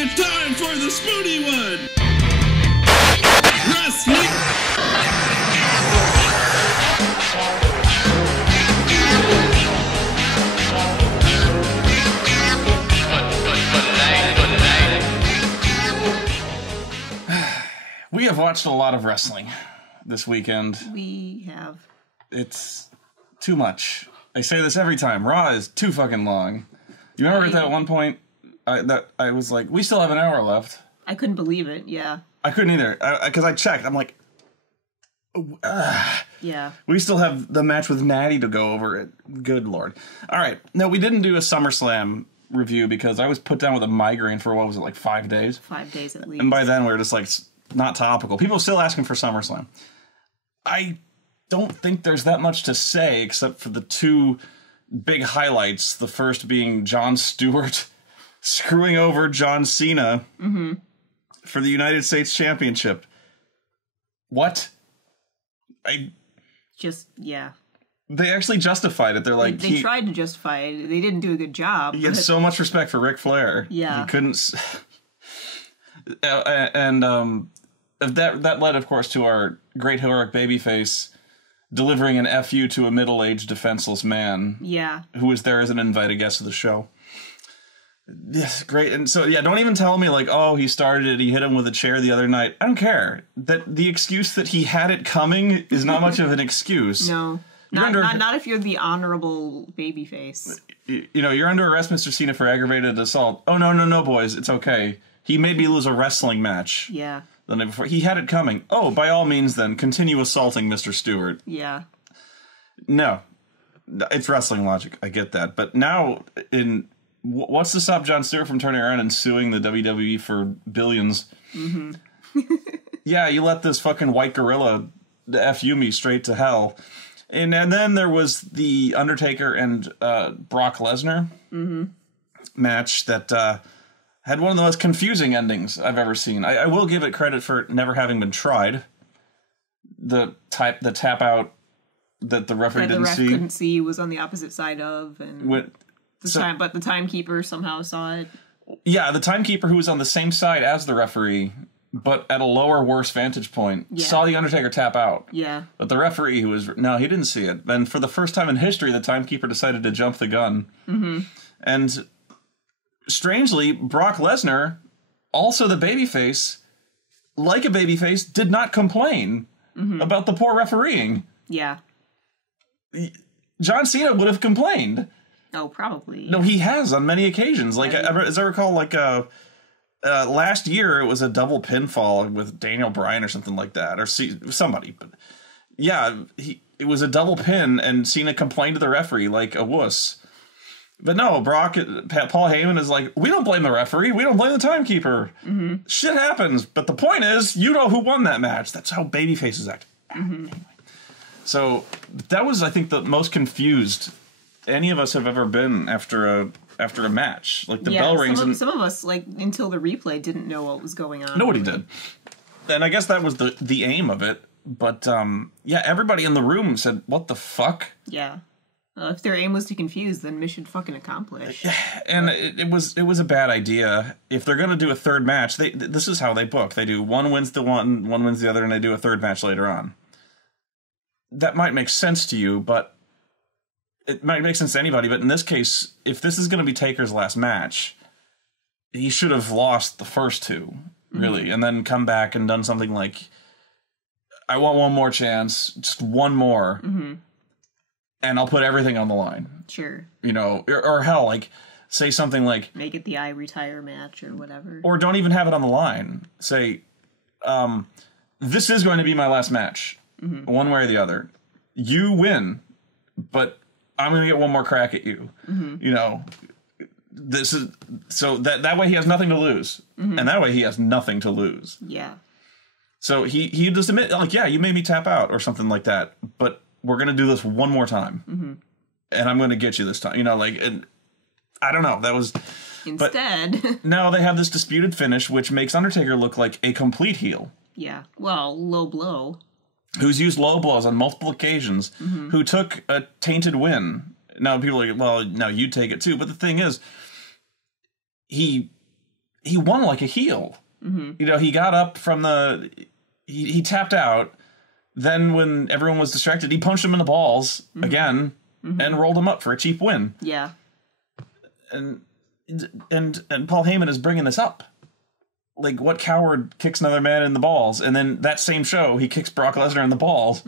It's time for the Spoony One! Wrestling! We have watched a lot of wrestling this weekend. We have. It's too much. I say this every time. Raw is too fucking long. You remember at that one point I was like, we still have an hour left. I couldn't believe it, yeah. I couldn't either. Because I checked. I'm like, yeah. We still have the match with Natty to go over. Good Lord. All right. No, we didn't do a SummerSlam review because I was put down with a migraine for, what was it, like 5 days? 5 days at least. And by then we were just like, not topical. People are still asking for SummerSlam. I don't think there's that much to say except for the two big highlights. The first being Jon Stewart screwing over John Cena for the United States Championship. What? Yeah. They actually justified it. They're like... They tried to justify it. They didn't do a good job. He had so much respect for Ric Flair. Yeah. He couldn't... That led, of course, to our great heroic babyface delivering an FU to a middle-aged defenseless man. Yeah. Who was there as an invited guest of the show. Yes, great. And so, yeah, don't even tell me, like, oh, he started it, he hit him with a chair the other night. I don't care. That the excuse that he had it coming is not much of an excuse. No. Not if you're the honorable babyface. You know, you're under arrest, Mr. Cena, for aggravated assault. Oh, no, boys, it's okay. He made me lose a wrestling match. Yeah. The night before. He had it coming. Oh, by all means, then, continue assaulting Mr. Stewart. Yeah. No. It's wrestling logic. I get that. But now, what's to stop Jon Stewart from turning around and suing the WWE for billions? Yeah, you let this fucking white gorilla FU me straight to hell. And then there was the Undertaker and Brock Lesnar match that had one of the most confusing endings I've ever seen. I will give it credit for never having been tried. The tap out that the referee didn't see. The ref couldn't see, was on the opposite side of, and but the timekeeper somehow saw it. Yeah, the timekeeper, who was on the same side as the referee, but at a lower, worse vantage point, saw the Undertaker tap out. Yeah. But the referee, he didn't see it. And for the first time in history, the timekeeper decided to jump the gun. And strangely, Brock Lesnar, also the babyface, like a babyface, did not complain about the poor refereeing. Yeah. John Cena would have complained. Oh, probably. No, he has on many occasions. Like, as I recall, like, last year it was a double pinfall with Daniel Bryan or something like that, or somebody. But yeah, it was a double pin, and Cena complained to the referee like a wuss. But no, Paul Heyman is like, we don't blame the referee, we don't blame the timekeeper. Shit happens, but the point is, you know who won that match. That's how babyfaces act. Anyway. So that was, I think, the most confused any of us have ever been after a match. Like, the bell rings. Some of us, like, until the replay, didn't know what was going on. Nobody did. And I guess that was the aim of it. But, yeah, everybody in the room said, what the fuck? Yeah. If their aim was to confuse, then mission fucking accomplished. And it was a bad idea. If they're going to do a third match, this is how they book. They do one wins the one wins the other, and they do a third match later on. That might make sense to you, but it might make sense to anybody. But in this case, if this is going to be Taker's last match, he should have lost the first two, really, and then come back and done something like, I want one more chance, just one more, and I'll put everything on the line. Sure. You know, or hell, like, say something like... Make it the I Retire match or whatever. Or don't even have it on the line. Say, this is going to be my last match, one way or the other. You win, but I'm going to get one more crack at you. You know, this is... So that way he has nothing to lose. And that way he has nothing to lose. Yeah. So he just admit, like, yeah, you made me tap out or something like that, but we're going to do this one more time. And I'm going to get you this time. You know, like, and I don't know. That was... Instead... Now they have this disputed finish, which makes Undertaker look like a complete heel. Yeah. Well, low blow. Who's used low blows on multiple occasions, who took a tainted win. Now people are like, well, now you take it too. But the thing is, he he won like a heel. You know, he got up from the... He tapped out. Then when everyone was distracted, he punched him in the balls again and rolled him up for a cheap win. Yeah. And Paul Heyman is bringing this up. Like, what coward kicks another man in the balls? And then that same show, he kicks Brock Lesnar in the balls.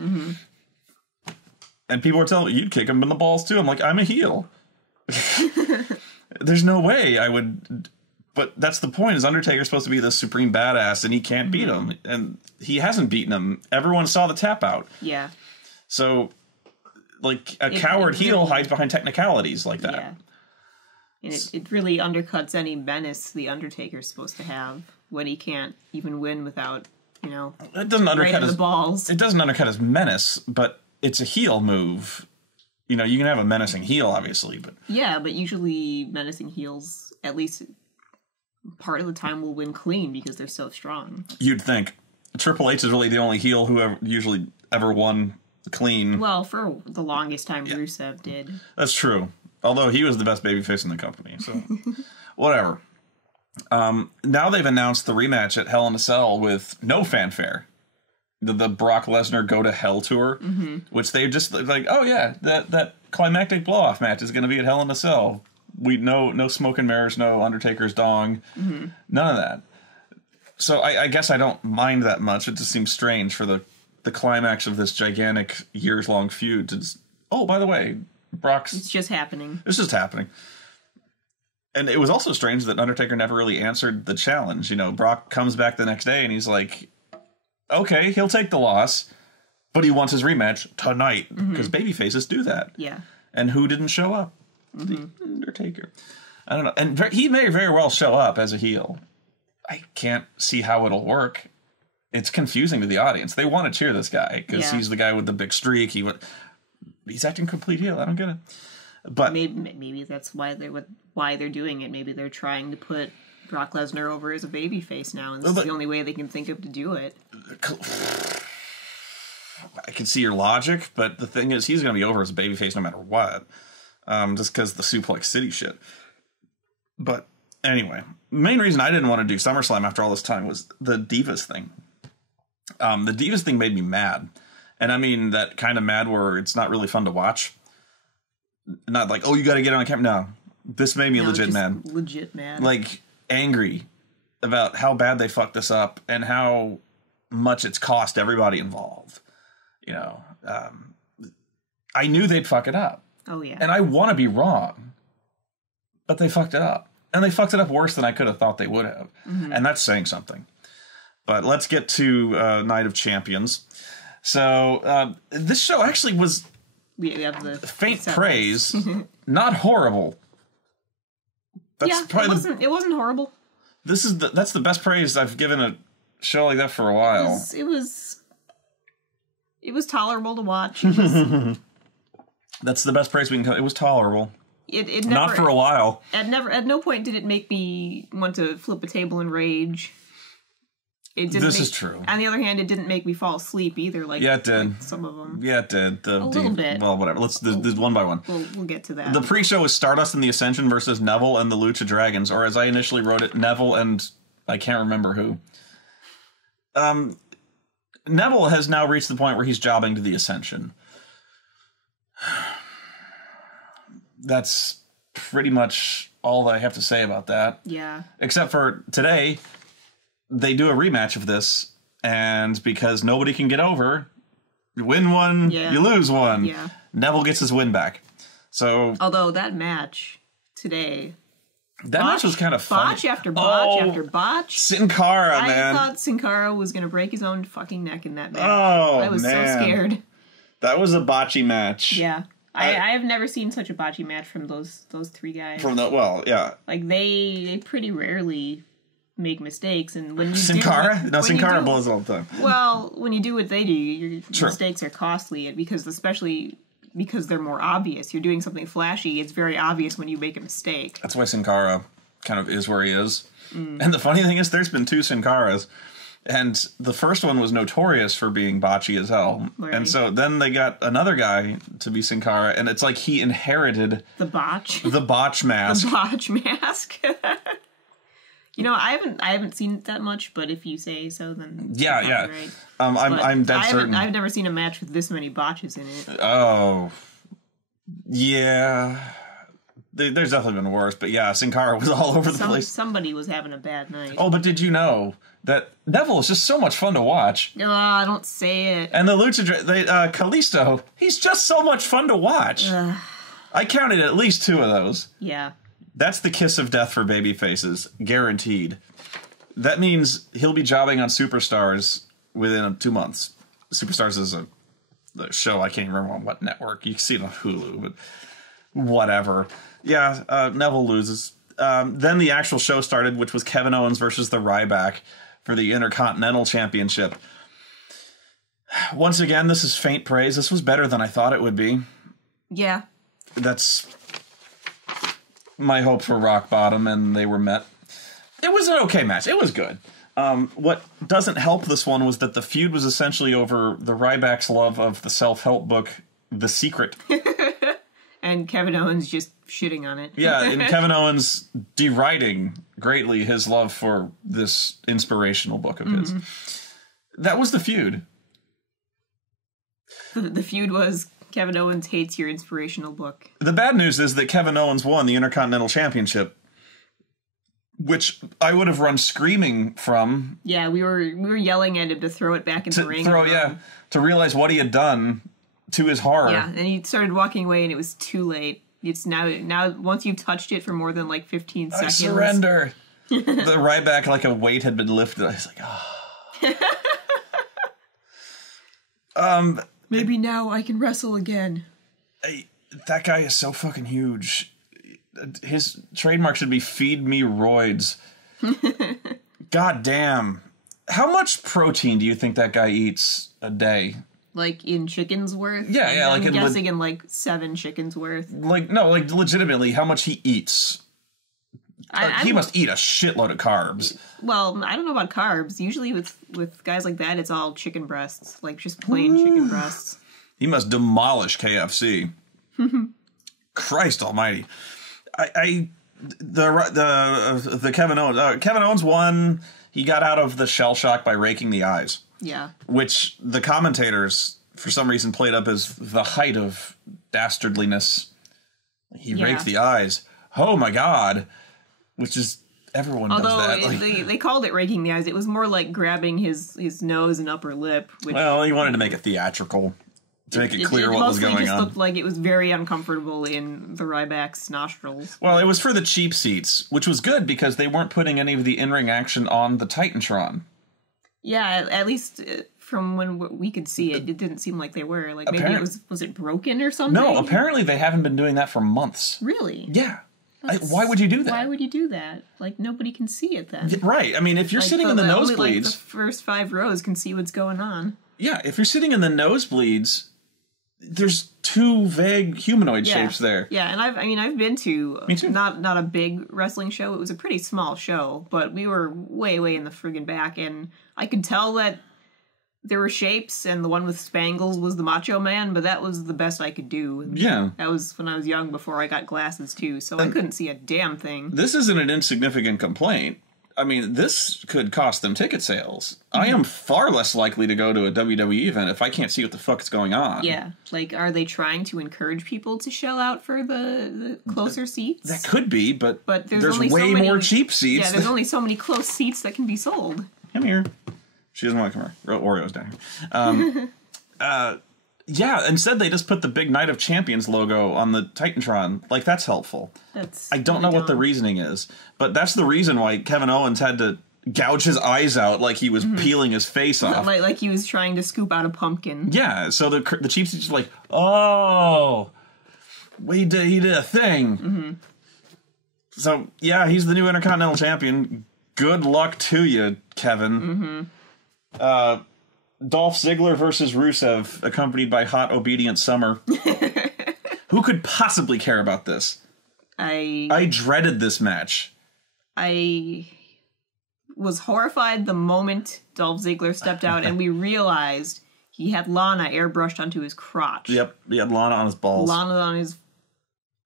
And people are telling me, you'd kick him in the balls too. I'm like, I'm a heel. There's no way I would... But that's the point, is Undertaker's supposed to be the supreme badass, and he can't beat him. And he hasn't beaten him. Everyone saw the tap out. Yeah. So, like, a coward heel hides behind technicalities like that. Yeah. And it really undercuts any menace the Undertaker's supposed to have when he can't even win without, you know, it doesn't undercut the balls. It doesn't undercut his menace, but it's a heel move. You know, you can have a menacing heel, obviously, but... Yeah, but usually menacing heels, at least... part of the time will win clean because they're so strong. You'd think. Triple H is really the only heel who usually ever won clean. Well, for the longest time, Rusev did. That's true. Although he was the best babyface in the company, so whatever. Now they've announced the rematch at Hell in a Cell with no fanfare. The Brock Lesnar Go to Hell tour, which they just like, oh yeah, that climactic blow-off match is going to be at Hell in a Cell. We no smoke and mirrors, no Undertaker's dong, none of that. So I guess I don't mind that much. It just seems strange for the climax of this gigantic years-long feud to just, oh, by the way, Brock's... It's just happening. It's just happening. And it was also strange that Undertaker never really answered the challenge. You know, Brock comes back the next day and he's like, okay, he'll take the loss, but he wants his rematch tonight, because babyfaces do that. Yeah. And who didn't show up? The Undertaker. I don't know. And he may very well show up as a heel. I can't see how it'll work. It's confusing to the audience. They want to cheer this guy because he's the guy with the big streak. He's acting complete heel. I don't get it. But maybe that's why they're doing it. Maybe they're trying to put Brock Lesnar over as a babyface now, and this is the only way they can think of to do it. I can see your logic, but the thing is, he's going to be over as a babyface no matter what. Just because the Suplex City shit. But anyway, the main reason I didn't want to do SummerSlam after all this time was the Divas thing. The Divas thing made me mad. And I mean that kind of mad where it's not really fun to watch. Not like, oh, you got to get on camera. No, this made me legit mad. Legit mad. Like, angry about how bad they fucked this up and how much it's cost everybody involved. You know, I knew they'd fuck it up. Oh, yeah. And I want to be wrong. But they fucked it up. And they fucked it up worse than I could have thought they would have. And that's saying something. But let's get to Night of Champions. So, this show actually was we have the faint praise. Not horrible. That's it wasn't horrible. That's the best praise I've given a show like that for a while. It was tolerable to watch. That's the best praise we can tell. It was tolerable. It never, not for a while. At no point did it make me want to flip a table in rage. This is true. On the other hand, it didn't make me fall asleep either. Like, yeah, it did. Like some of them. Yeah, it did. A little bit. Well, whatever. Let's do one by one. We'll get to that. The pre-show is Stardust and the Ascension versus Neville and the Lucha Dragons, or as I initially wrote it, Neville and I can't remember who. Neville has now reached the point where he's jobbing to the Ascension. That's pretty much all that I have to say about that. Yeah. Except for today, they do a rematch of this, and because nobody can get over, you win one, you lose one. Yeah. Neville gets his win back. So, although that match today, match was kind of funny. Botch after botch after botch. Sin Cara, man. I thought Sin Cara was going to break his own fucking neck in that match. Oh, I was so scared. That was a botchy match. Yeah. I have never seen such a botchy match from those three guys. Like they pretty rarely make mistakes, and when you Sin Cara blows all the time. Well, when you do what they do, your mistakes are costly, and especially because they're more obvious. You're doing something flashy. It's very obvious when you make a mistake. That's why Sin Cara kind of is where he is. And the funny thing is, there's been 2 Sin Caras. And the first one was notorious for being botchy as hell. Right. And so then they got another guy to be Sin Cara, and it's like he inherited the botch. The botch mask. The botch mask. You know, I haven't seen it that much, but if you say so, then yeah. Right. I'm dead certain. I've never seen a match with this many botches in it. Oh, yeah. There's definitely been worse, but yeah, Sin Cara was all over the place. Somebody was having a bad night. Oh, but did you know that Neville is just so much fun to watch? Oh, don't say it. And the Lucha, Kalisto, he's just so much fun to watch. I counted at least 2 of those. Yeah. That's the kiss of death for baby faces, guaranteed. That means he'll be jobbing on Superstars within 2 months. Superstars is the show, I can't even remember on what network. You can see it on Hulu, but whatever. Yeah, Neville loses. Then the actual show started, which was Kevin Owens versus the Ryback for the Intercontinental Championship. Once again, this is faint praise. This was better than I thought it would be. Yeah. That's my hopes were rock bottom, and they were met. It was an okay match. It was good. What doesn't help this one was that the feud was essentially over the Ryback's love of the self-help book, The Secret. And Kevin Owens just shitting on it. Yeah, and Kevin Owens deriding greatly his love for this inspirational book of his. That was the feud. The feud was Kevin Owens hates your inspirational book. The bad news is that Kevin Owens won the Intercontinental Championship, which I would have run screaming from. Yeah, we were yelling at him to throw it back in the ring. To realize what he had done to his horror. Yeah, and he started walking away, and it was too late. It's now once you've touched it for more than like 15 seconds. I surrender. The Ryback, like a weight had been lifted. I was like, oh. Maybe now I can wrestle again. That guy is so fucking huge. His trademark should be feed me roids. God damn. How much protein do you think that guy eats a day? Like in chicken's worth? Yeah, I'm guessing in like 7 chickens worth. Like legitimately, how much he eats. He must eat a shitload of carbs. Well, I don't know about carbs. Usually with guys like that, it's all chicken breasts. Like just plain chicken breasts. He must demolish KFC. Christ almighty. The Kevin Owens won. He got out of the shell shock by raking the eyes. Yeah. Which the commentators, for some reason, played up as the height of dastardliness. He raked the eyes. Oh my god. Which is, everyone does that. Although they called it raking the eyes, it was more like grabbing his nose and upper lip. Well, he wanted to make it theatrical. To make it clear what was going on. It mostly just looked like it was very uncomfortable in the Ryback's nostrils. Well, it was for the cheap seats, which was good because they weren't putting any of the in-ring action on the Titantron. Yeah, at least from when we could see it, it didn't seem like they were. Like maybe it was it broken or something? No, apparently they haven't been doing that for months. Really? Yeah. Why would you do that? Why would you do that? Like, nobody can see it then. Right. I mean, if you're sitting in the nosebleeds... Only, the first 5 rows can see what's going on. Yeah, if you're sitting in the nosebleeds, there's 2 vague humanoid shapes there. Yeah, and I've been to... Me too. Not a big wrestling show. It was a pretty small show, but we were way, way in the friggin' back, and I could tell that there were shapes, and the one with spangles was the Macho Man, but that was the best I could do. Yeah. That was when I was young, before I got glasses, too, so I couldn't see a damn thing. This isn't an insignificant complaint. I mean, this could cost them ticket sales. I am far less likely to go to a WWE event if I can't see what the fuck is going on. Yeah. Like, are they trying to encourage people to shell out for the closer seats? That could be, but there's only way more cheap seats. Yeah, there's only so many close seats that can be sold. Come here. She doesn't want to come here. Oreo's down here. Yeah, instead they just put the big Night of Champions logo on the Titantron. Like, that's helpful. I don't know what the reasoning is, but that's the reason why Kevin Owens had to gouge his eyes out like he was peeling his face off. Like he was trying to scoop out a pumpkin. Yeah, so the cheap seats are like, oh, he did a thing. So, yeah, he's the new Intercontinental Champion. Good luck to you, Kevin. Dolph Ziggler versus Rusev, accompanied by Hot Obedient Summer. Who could possibly care about this? I dreaded this match. I was horrified the moment Dolph Ziggler stepped out and we realized he had Lana airbrushed onto his crotch. Yep, he had Lana on his balls. Lana on his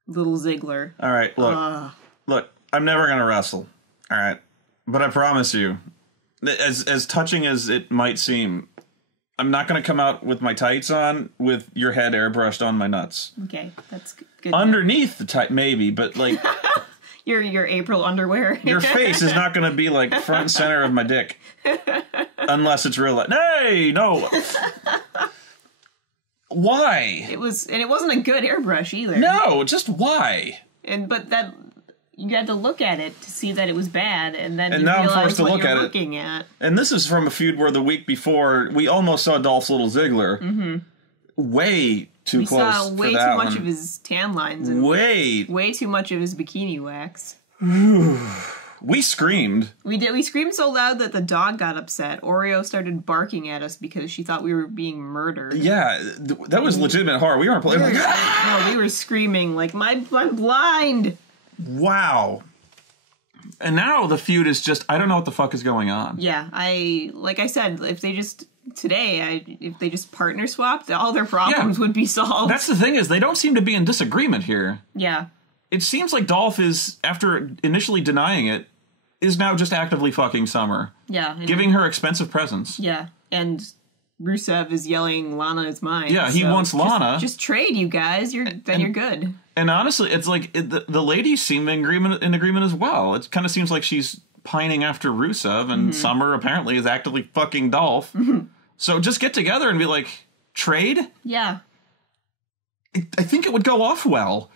little Ziggler. All right, look, I'm never going to wrestle. All right. But I promise you, as touching as it might seem, I'm not going to come out with my tights on with your head airbrushed on my nuts. Okay, that's good. Underneath the tight, maybe, but like your April underwear. your face is not going to be like front and center of my dick, unless it's real. Hey, no. Why? It wasn't a good airbrush either. No, just why? But that you had to look at it to see that it was bad, and then you now I'm realize forced to what look you're at looking it. at. And this is from a feud where the week before we almost saw Dolph's little Ziggler. Mm-hmm. Way too we close. saw way for too that much one. of his tan lines and way too much of his bikini wax. We screamed. We did. We screamed so loud that the dog got upset. Oreo started barking at us because she thought we were being murdered. Yeah, that was legitimate horror. We weren't playing like, no, we were screaming like, I'm blind. Wow. And now the feud is just, I don't know what the fuck is going on. Yeah, like I said, if they just partner swapped, all their problems would be solved. That's the thing is, they don't seem to be in disagreement here. Yeah. It seems like Dolph is, after initially denying it, is now just actively fucking Summer. Yeah. Giving her expensive presents. Yeah, and Rusev is yelling Lana is mine. Yeah, he wants Lana. Just trade, you guys. You're good. And honestly, it's like the ladies seem in agreement as well. It kind of seems like she's pining after Rusev, and Summer apparently is actively fucking Dolph. So just get together and be like, trade? Yeah. I think it would go off well.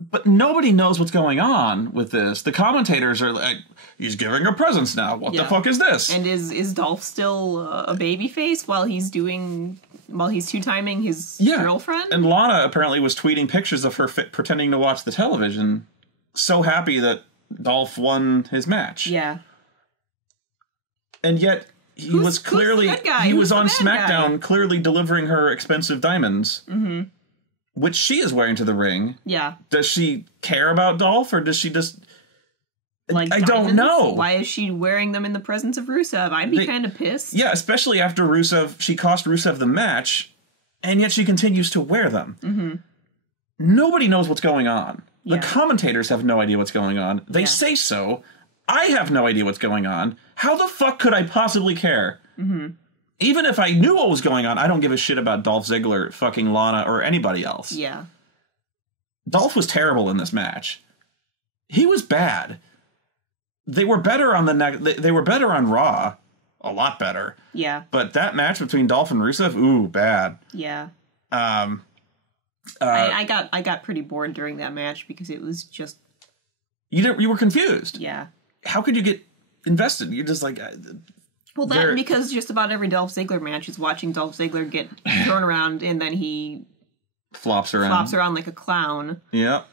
But nobody knows what's going on with this. The commentators are like, he's giving her presents now. What the fuck is this? And is Dolph still a babyface while he's two-timing his girlfriend? And Lana apparently was tweeting pictures of her pretending to watch the television, so happy that Dolph won his match. Yeah. And yet he was clearly on SmackDown clearly delivering her expensive diamonds. Mm-hmm. Which she is wearing to the ring. Yeah. Does she care about Dolph, or does she just... Like I don't know. Why is she wearing them in the presence of Rusev? I'd be kind of pissed. Yeah, especially after she cost Rusev the match, and yet she continues to wear them. Mm-hmm. Nobody knows what's going on. Yeah. The commentators have no idea what's going on. They say so. I have no idea what's going on. How the fuck could I possibly care? Mm-hmm. Even if I knew what was going on, I don't give a shit about Dolph Ziggler, fucking Lana, or anybody else. Yeah. Dolph was terrible in this match. He was bad. They were better on they were better on Raw. A lot better. Yeah. But that match between Dolph and Rusev, ooh, bad. Yeah. I got pretty bored during that match because it was just... You were confused. Yeah. How could you get invested? You're just like... Well, that because just about every Dolph Ziggler match is watching Dolph Ziggler get thrown around and then he flops around like a clown. Yep.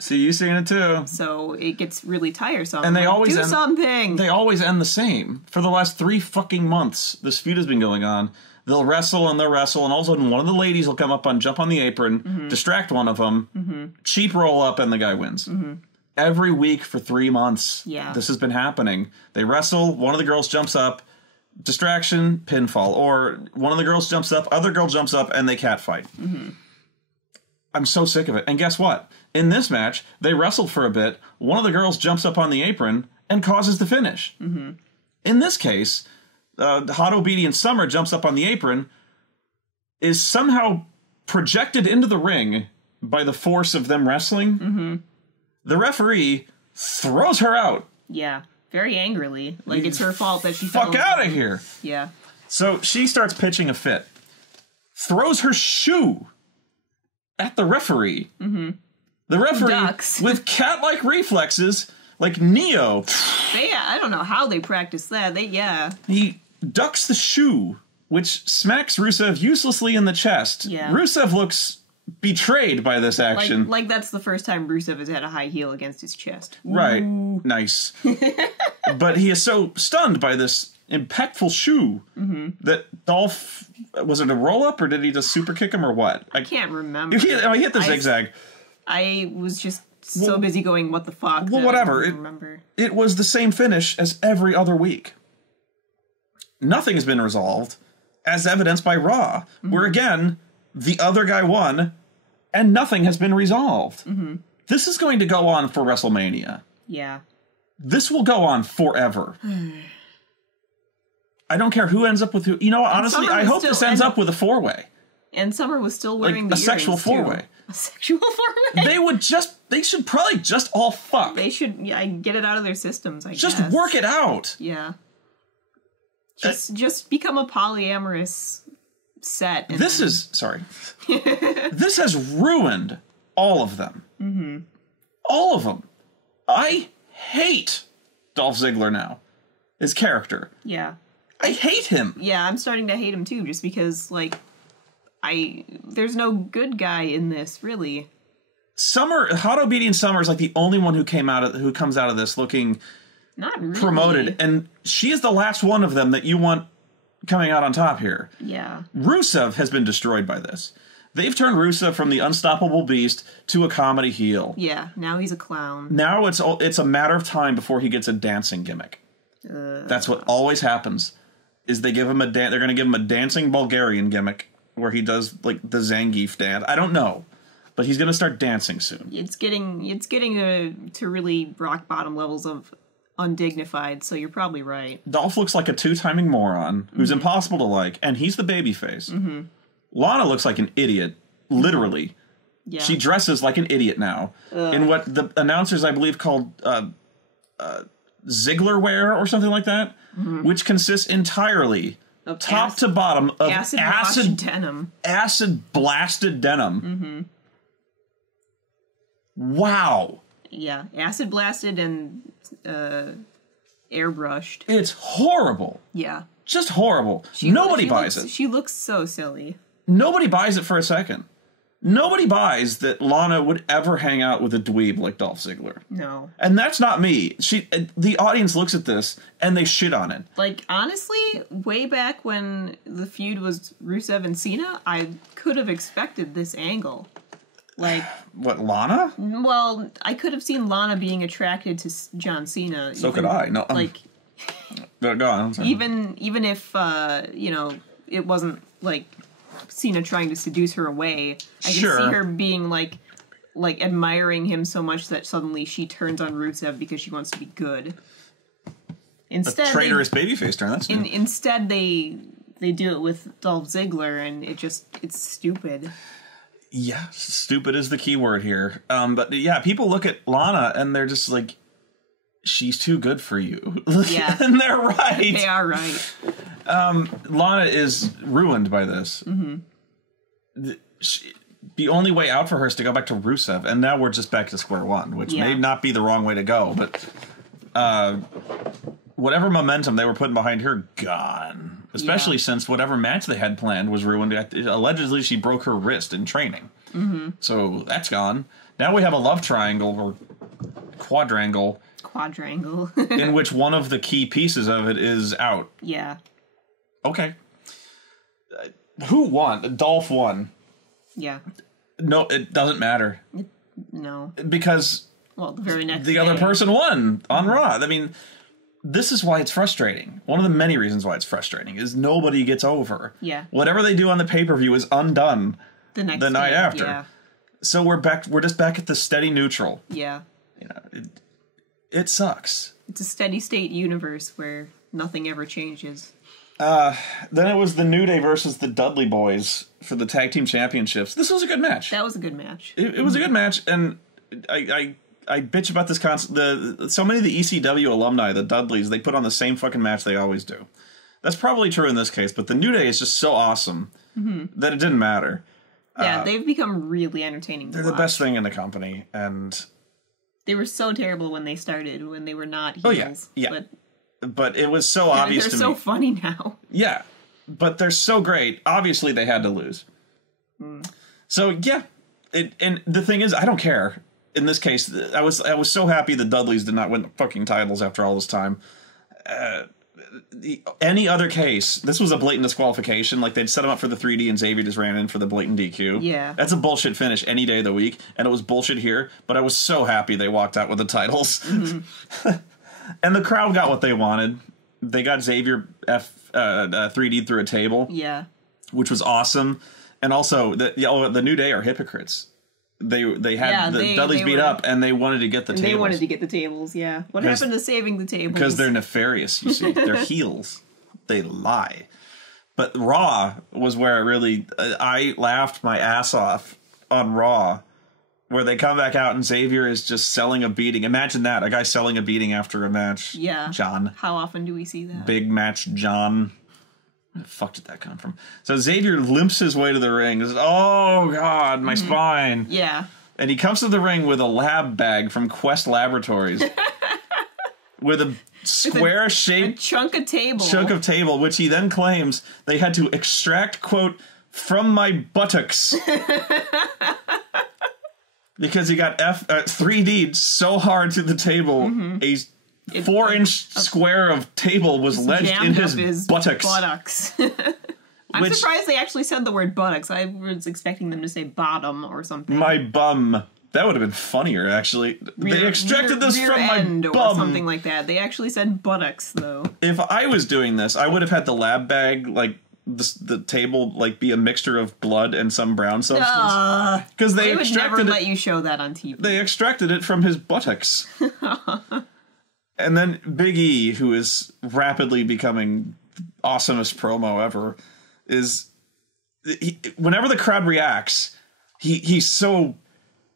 See, you seen it too. So it gets really tiresome. And they always do something. They always end the same. For the last 3 fucking months, this feud has been going on. They'll wrestle and all of a sudden one of the ladies will come up jump on the apron, distract one of them, cheap roll up, and the guy wins. Every week for 3 months. Yeah. This has been happening. They wrestle, one of the girls jumps up, distraction, pinfall. Or one of the girls jumps up, other girl jumps up, and they catfight. I'm so sick of it. And guess what? In this match, they wrestled for a bit. One of the girls jumps up on the apron and causes the finish. In this case, hot obedient Summer jumps up on the apron, is somehow projected into the ring by the force of them wrestling. The referee throws her out. Yeah. Very angrily. Like it's her fault that she fuck out of here. Yeah. So she starts pitching a fit. Throws her shoe at the referee. The referee, ducks. with cat-like reflexes, like Neo. I don't know how they practice that. He ducks the shoe, which smacks Rusev uselessly in the chest. Yeah. Rusev looks betrayed by this action. Like that's the first time Rusev has had a high heel against his chest. Right. Ooh. Nice. But he is so stunned by this impactful shoe that Dolph... Was it a roll-up, or did he just super kick him, or what? I can't remember. He hit the zigzag. I was just so busy going, what the fuck? Well, whatever. It was the same finish as every other week. Nothing has been resolved, as evidenced by Raw, where, again, the other guy won, and nothing has been resolved. This is going to go on for WrestleMania. Yeah. This will go on forever. I don't care who ends up with who. You know, honestly, I hope this ends up with a 4-way. And Summer was still wearing like a sexual 4-way. A sexual 4-way? They should probably just all fuck. They should get it out of their systems, I guess. Just work it out. Yeah. Just become a polyamorous set. This has ruined all of them. Mm-hmm. All of them. I hate Dolph Ziggler now. His character. Yeah. I hate him. Yeah, I'm starting to hate him too, just because, like, there's no good guy in this, really. Hot Obedient Summer is like the only one who comes out of this looking not really promoted, and she is the last one of them that you want coming out on top here. Yeah. Rusev has been destroyed by this. They've turned Rusev from the unstoppable beast to a comedy heel. Yeah, now he's a clown. Now it's a matter of time before he gets a dancing gimmick. That's what always happens. Is they give him they're going to give him a dancing Bulgarian gimmick where he does like the Zangief dance. I don't know, but he's going to start dancing soon. It's getting to really rock bottom levels of undignified. So you're probably right. Dolph looks like a 2-timing moron who's impossible to like, and he's the babyface. Mm-hmm. Lana looks like an idiot, literally. Yeah. She dresses like an idiot now in what the announcers, I believe, called Ziggler wear or something like that, which consists entirely, of top to bottom, of acid denim. Acid blasted denim. Mm-hmm. Wow. Yeah, acid blasted and airbrushed. It's horrible. Yeah. Just horrible. Nobody buys it. She looks so silly. Nobody buys it for a second. Nobody buys that Lana would ever hang out with a dweeb like Dolph Ziggler. No. And that's not me. The audience looks at this and they shit on it. Like, honestly, way back when the feud was Rusev and Cena, I could have expected this angle. Like, what, Lana? Well, I could have seen Lana being attracted to John Cena. So could I. No, like, go on. Even if it wasn't like Cena trying to seduce her away, I can see her being like admiring him so much that suddenly she turns on Rusev because she wants to be good. Instead, a traitorous babyface turn. That's new. Instead, they do it with Dolph Ziggler, and it's stupid. Yeah, stupid is the key word here. But yeah, people look at Lana and they're just like, she's too good for you. Yeah. And they're right. They are right. Lana is ruined by this. Mm-hmm. The only way out for her is to go back to Rusev, and now we're just back to square one, which may not be the wrong way to go, but whatever momentum they were putting behind her, gone. Especially since whatever match they had planned was ruined. Allegedly, she broke her wrist in training. Mm-hmm. So that's gone. Now we have a love triangle or quadrangle. In which one of the key pieces of it is out. Yeah. Okay. Who won? Dolph won. Yeah. No, it doesn't matter. No. Because the very next the other person won on Raw. I mean, this is why it's frustrating. One of the many reasons why it's frustrating is nobody gets over. Yeah. Whatever they do on the pay-per-view is undone the night after. Yeah. So we're just back at the steady neutral. Yeah. You know, it sucks. It's a steady state universe where nothing ever changes. Then it was the New Day versus the Dudley Boys for the tag team championships. This was a good match. That was a good match. It was a good match, and I bitch about this concept. So many of the ECW alumni, the Dudleys, they put on the same fucking match they always do. That's probably true in this case, but the New Day is just so awesome that it didn't matter. Yeah, they've become really entertaining. They're the best thing in the company, and they were so terrible when they started, when they were not heels. Oh yeah. But it was so obvious to me. They're so funny now. Yeah, but they're so great. Obviously, they had to lose. So yeah, and the thing is, I don't care. In this case, I was so happy the Dudleys did not win the fucking titles after all this time. Any other case, this was a blatant disqualification. Like, they'd set him up for the 3D and Xavier just ran in for the blatant DQ. Yeah. That's a bullshit finish any day of the week, and it was bullshit here, but I was so happy they walked out with the titles. Mm-hmm. And the crowd got what they wanted. They got Xavier 3D through a table. Yeah. Which was awesome. And also, the New Day are hypocrites. they had the Dudleys beat up, and they wanted to get the tables. They wanted to get the tables, yeah. What happened to saving the tables? Because they're nefarious, you see. They're heels. They lie. But Raw was where I laughed my ass off on Raw, where they come back out and Xavier is just selling a beating. Imagine that, a guy selling a beating after a match. Yeah. John. How often do we see that? Big match John. Where the fuck did that come from? So Xavier limps his way to the ring. Says, oh, God, my spine. Yeah. And he comes to the ring with a lab bag from Quest Laboratories. With a square-shaped chunk of table, which he then claims they had to extract, quote, from my buttocks. Because he got 3D'd so hard to the table, a 4-inch square of table was lodged in his buttocks. I'm surprised they actually said the word buttocks. I was expecting them to say bottom or something. My bum. That would have been funnier, actually. They extracted this from my bum. Or something like that. They actually said buttocks, though. If I was doing this, I would have had the lab bag, like, the table, like, be a mixture of blood and some brown substance. Because they would never let you show that on TV. They extracted it from his buttocks. And then Big E, who is rapidly becoming awesomest promo ever, whenever the crowd reacts, he's so...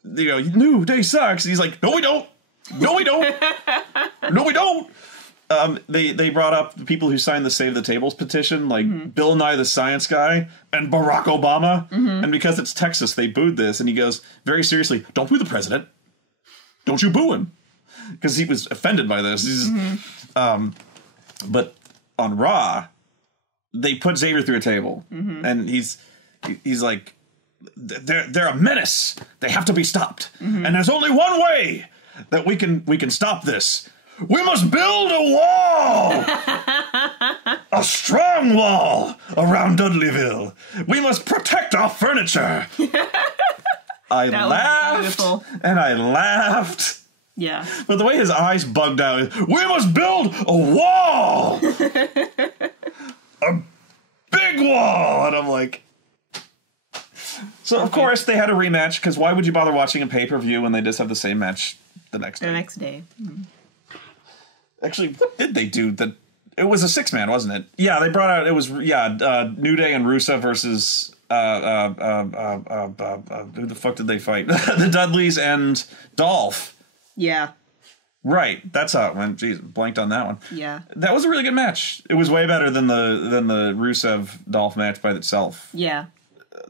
New Day sucks. He's like, no, we don't. No, we don't. No, we don't. They brought up the people who signed the Save the Tables petition, like Bill Nye the Science Guy and Barack Obama. And because it's Texas, they booed this. And he goes, very seriously, don't boo the president. Don't you boo him. Because he was offended by this. But on Raw, they put Xavier through a table. And he's like... They're a menace. They have to be stopped. And there's only one way that we can stop this. We must build a wall. A strong wall around Dudleyville. We must protect our furniture. I laughed and I laughed. Yeah. But the way his eyes bugged out, we must build a wall. A big wall. And I'm like... So, of course, they had a rematch, because why would you bother watching a pay-per-view when they just have the same match the next day? Actually, what did they do? It was a 6-man, wasn't it? Yeah, they brought out, New Day and Rusev versus, who the fuck did they fight? The Dudleys and Dolph. Yeah. Right, that's how it went. Jeez, blanked on that one. Yeah. That was a really good match. It was way better than the Rusev-Dolph match by itself. Yeah.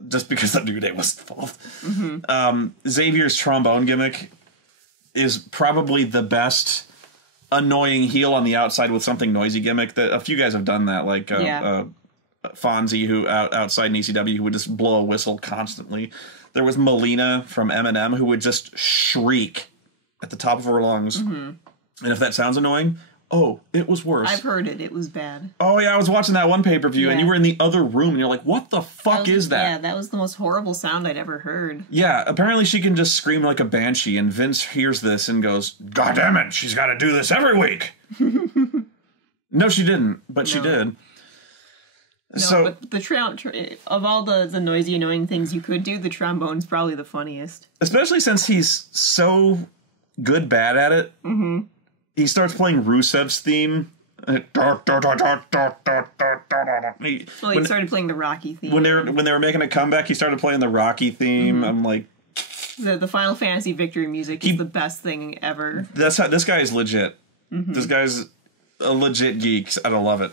Just because the New Day was involved. Xavier's trombone gimmick is probably the best annoying heel on the outside with something noisy gimmick. That a few guys have done that, like Fonzie, who outside in ECW, who would just blow a whistle constantly. There was Melina from Eminem, who would just shriek at the top of her lungs. And if that sounds annoying... Oh, it was worse. I've heard it. It was bad. Oh, yeah, I was watching that one pay-per-view, and you were in the other room, and you're like, what the fuck is that? Yeah, that was the most horrible sound I'd ever heard. Yeah, apparently she can just scream like a banshee, and Vince hears this and goes, God damn it, she's got to do this every week. No, she didn't, but she did. No, so, but the of all the noisy, annoying things you could do, the trombone's probably the funniest. Especially since he's so bad at it. He starts playing Rusev's theme. He started playing the Rocky theme. When they were making a comeback, he started playing the Rocky theme. I'm like... The Final Fantasy victory music is the best thing ever. This guy is legit. This guy's a legit geek. I don't love it.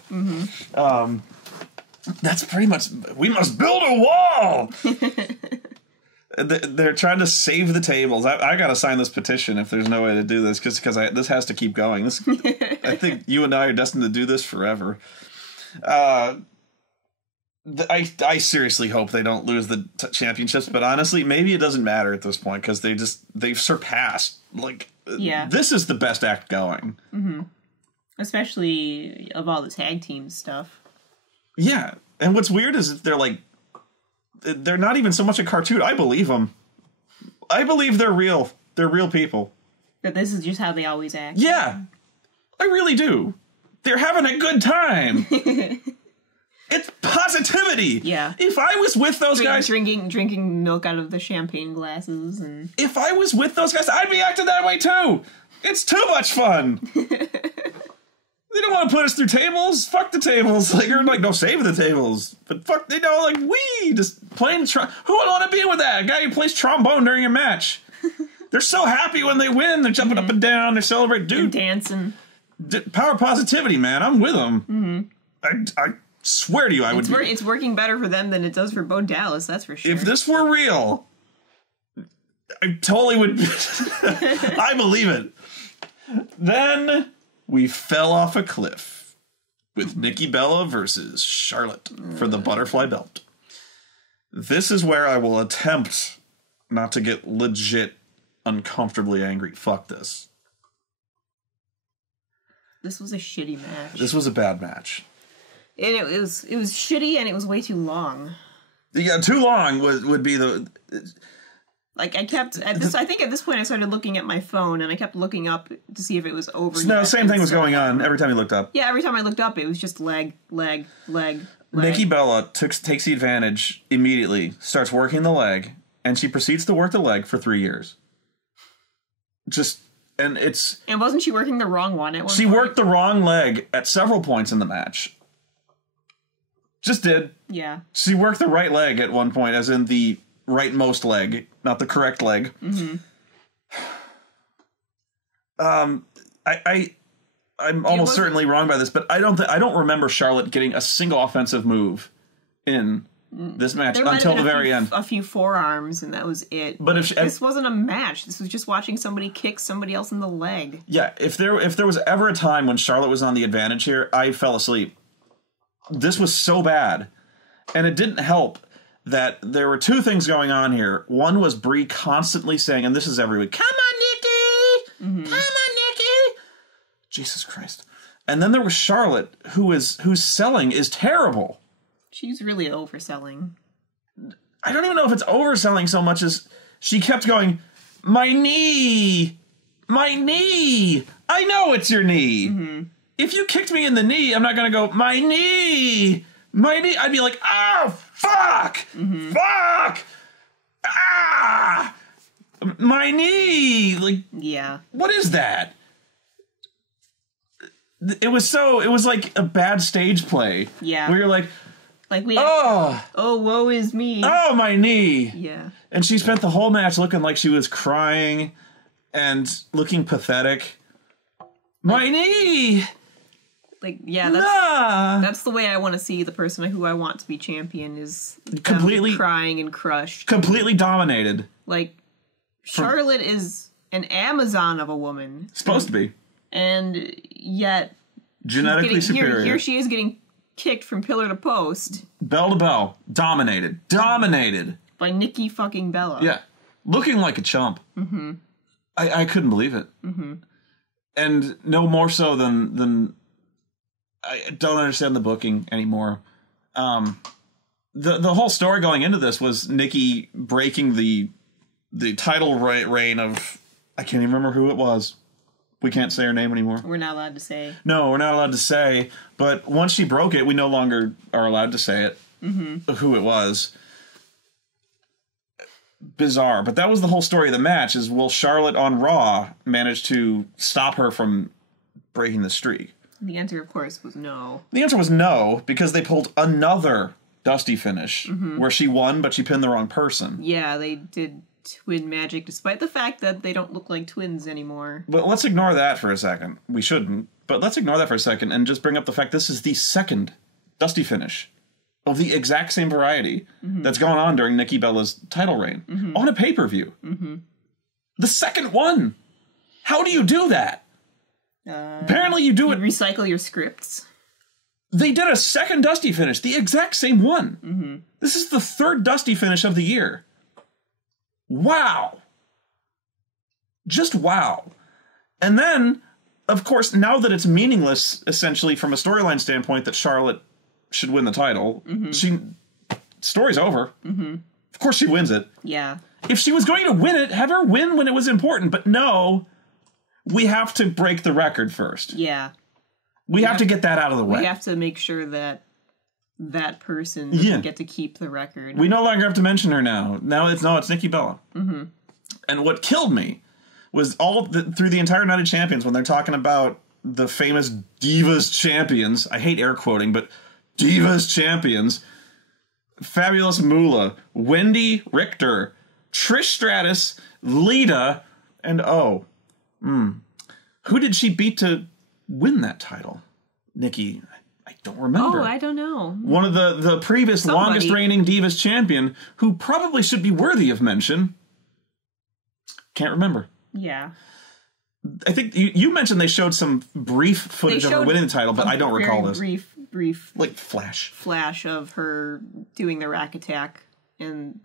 That's pretty much... We must build a wall! They're trying to save the tables. I gotta sign this petition if there's no way to do this, because this has to keep going. I think you and I are destined to do this forever. I seriously hope they don't lose the championships, but honestly, maybe it doesn't matter at this point, because they've surpassed. This is the best act going. Especially of all the tag team stuff. Yeah, and what's weird is they're not even so much a cartoon. I believe them. I believe they're real. They're real people. That this is just how they always act. Yeah. I really do. They're having a good time. It's positivity. Yeah. If I was with those guys... Drinking milk out of the champagne glasses. And If I was with those guys, I'd be acting that way too. It's too much fun. They don't want to put us through tables. Fuck the tables. Like, you're like, no, save the tables. But fuck, they know, like, we just playing... Who would want to be with that? A guy who plays trombone during a match. They're so happy when they win. They're jumping up and down. They celebrate. Dude. and dancing. Power positivity, man. I'm with them. I swear to you, I would be. It's working better for them than it does for Bo Dallas, that's for sure. If this were real, I totally would... I believe it. Then... we fell off a cliff with Nikki Bella versus Charlotte for the butterfly belt. This is where I will attempt not to get legit uncomfortably angry. Fuck this. This was a shitty match. This was a bad match. And it was shitty and it was way too long. Yeah, too long would be the... Like, I think at this point I started looking at my phone, and I kept looking up to see if it was over. No, same thing was going on every time you looked up. Yeah, every time I looked up, it was just leg. Nikki Bella takes the advantage immediately, starts working the leg, and she proceeds to work the leg for 3 years. And wasn't she working the wrong one at one She point? worked the wrong leg at several points in the match. Just did. Yeah. She worked the right leg at one point, as in the rightmost leg, not the correct leg. I'm almost certainly wrong by this, but I don't remember Charlotte getting a single offensive move in this match until the very end. A few forearms, and that was it. But this wasn't a match. This was just watching somebody kick somebody else in the leg. Yeah, if there was ever a time when Charlotte was on the advantage here, I fell asleep. This was so bad, and it didn't help that there were two things going on here. One was Brie constantly saying, and this is every week, "Come on, Nikki! Come on, Nikki!" Jesus Christ. And then there was Charlotte, whose selling is terrible. She's really overselling. I don't even know if it's overselling so much as she kept going, "My knee! My knee! I know it's your knee! If you kicked me in the knee, I'm not going to go, my knee! My knee!" I'd be like, "Oh, fuck! Fuck! Ah! My knee!" Like, yeah. What is that? It was like a bad stage play. Yeah. Where you're like, oh, woe is me. Oh, my knee. Yeah. And she spent the whole match looking like she was crying and looking pathetic. My knee! Like, yeah, that's the way I want to see the person who I want to be champion, is completely crying and crushed. Completely dominated. Like, Charlotte is an Amazon of a woman. Supposed to be. And yet... genetically superior. Here she is getting kicked from pillar to post. Bell to bell. Dominated. Dominated. By Nikki fucking Bella. Yeah. Looking like a chump. I couldn't believe it. And no more so than I don't understand the booking anymore. The whole story going into this was Nikki breaking the title reign of, I can't even remember who it was. We can't say her name anymore. We're not allowed to say. No, we're not allowed to say. But once she broke it, we no longer are allowed to say it. Who it was. Bizarre. But that was the whole story of the match, is will Charlotte on Raw manage to stop her from breaking the streak? The answer, of course, was no. The answer was no, because they pulled another Dusty finish where she won, but she pinned the wrong person. Yeah, they did twin magic, despite the fact that they don't look like twins anymore. But let's ignore that for a second. We shouldn't. But let's ignore that for a second and just bring up the fact this is the second Dusty finish of the exact same variety that's going on during Nikki Bella's title reign on a pay-per-view. The second one! How do you do that? Apparently you do it... recycle your scripts. They did a second Dusty finish, the exact same one. This is the third Dusty finish of the year. Wow. Just wow. And then, of course, now that it's meaningless, essentially, from a storyline standpoint, that Charlotte should win the title, story's over. Of course she wins it. Yeah. If she was going to win it, have her win when it was important. But no, we have to break the record first. Yeah. We have to get that out of the way. We have to make sure that that person doesn't get to keep the record. We no longer have to mention her now. Now it's Nikki Bella. Mm-hmm. And what killed me was through the entire Night of Champions when they're talking about the famous Divas champions. I hate air quoting, but Divas champions. Fabulous Moolah, Wendy Richter, Trish Stratus, Lita, and who did she beat to win that title? Nikki, I don't remember. Oh, I don't know. One of the previous longest reigning Divas champion who probably should be worthy of mention. Can't remember. Yeah. I think you mentioned they showed some brief footage of her winning the title, but I don't recall this. Brief. Like flash of her doing the rack attack in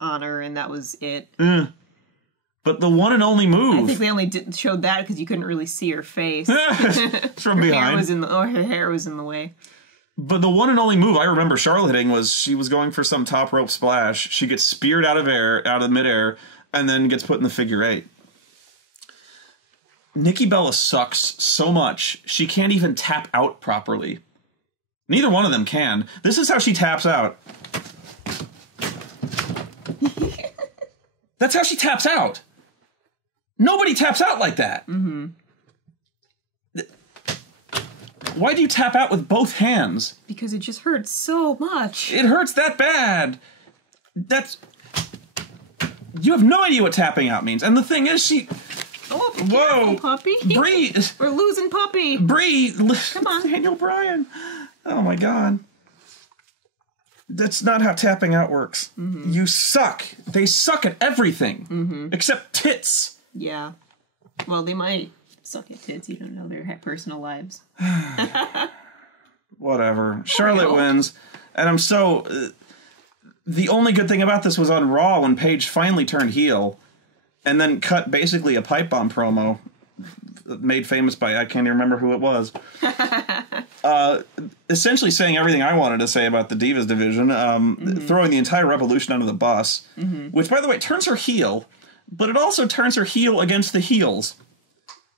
honor, and that was it. But the one and only move. I think they only showed that because you couldn't really see her face. From behind. Her hair was in the way. But the one and only move I remember Charlotte hitting was she was going for some top rope splash. She gets speared out of midair, and then gets put in the figure 8. Nikki Bella sucks so much, she can't even tap out properly. Neither one of them can. This is how she taps out. That's how she taps out. Nobody taps out like that. Mm-hmm. Why do you tap out with both hands? Because it just hurts so much. It hurts that bad. You have no idea what tapping out means. And the thing is, Oh, careful, puppy. Bree. We're losing puppy. Bree. Come on. Daniel Bryan. Oh, my God. That's not how tapping out works. Mm-hmm. You suck. They suck at everything. Mm-hmm. Except tits. Yeah. Well, they might suck at tits. You don't know their personal lives. Whatever. Charlotte wins. And I'm so... the only good thing about this was on Raw when Paige finally turned heel. And then cut basically a pipe bomb promo made famous by, I can't even remember who it was. Essentially saying everything I wanted to say about the Divas division, throwing the entire Revolution under the bus, which, by the way, turns her heel, but it also turns her heel against the heels.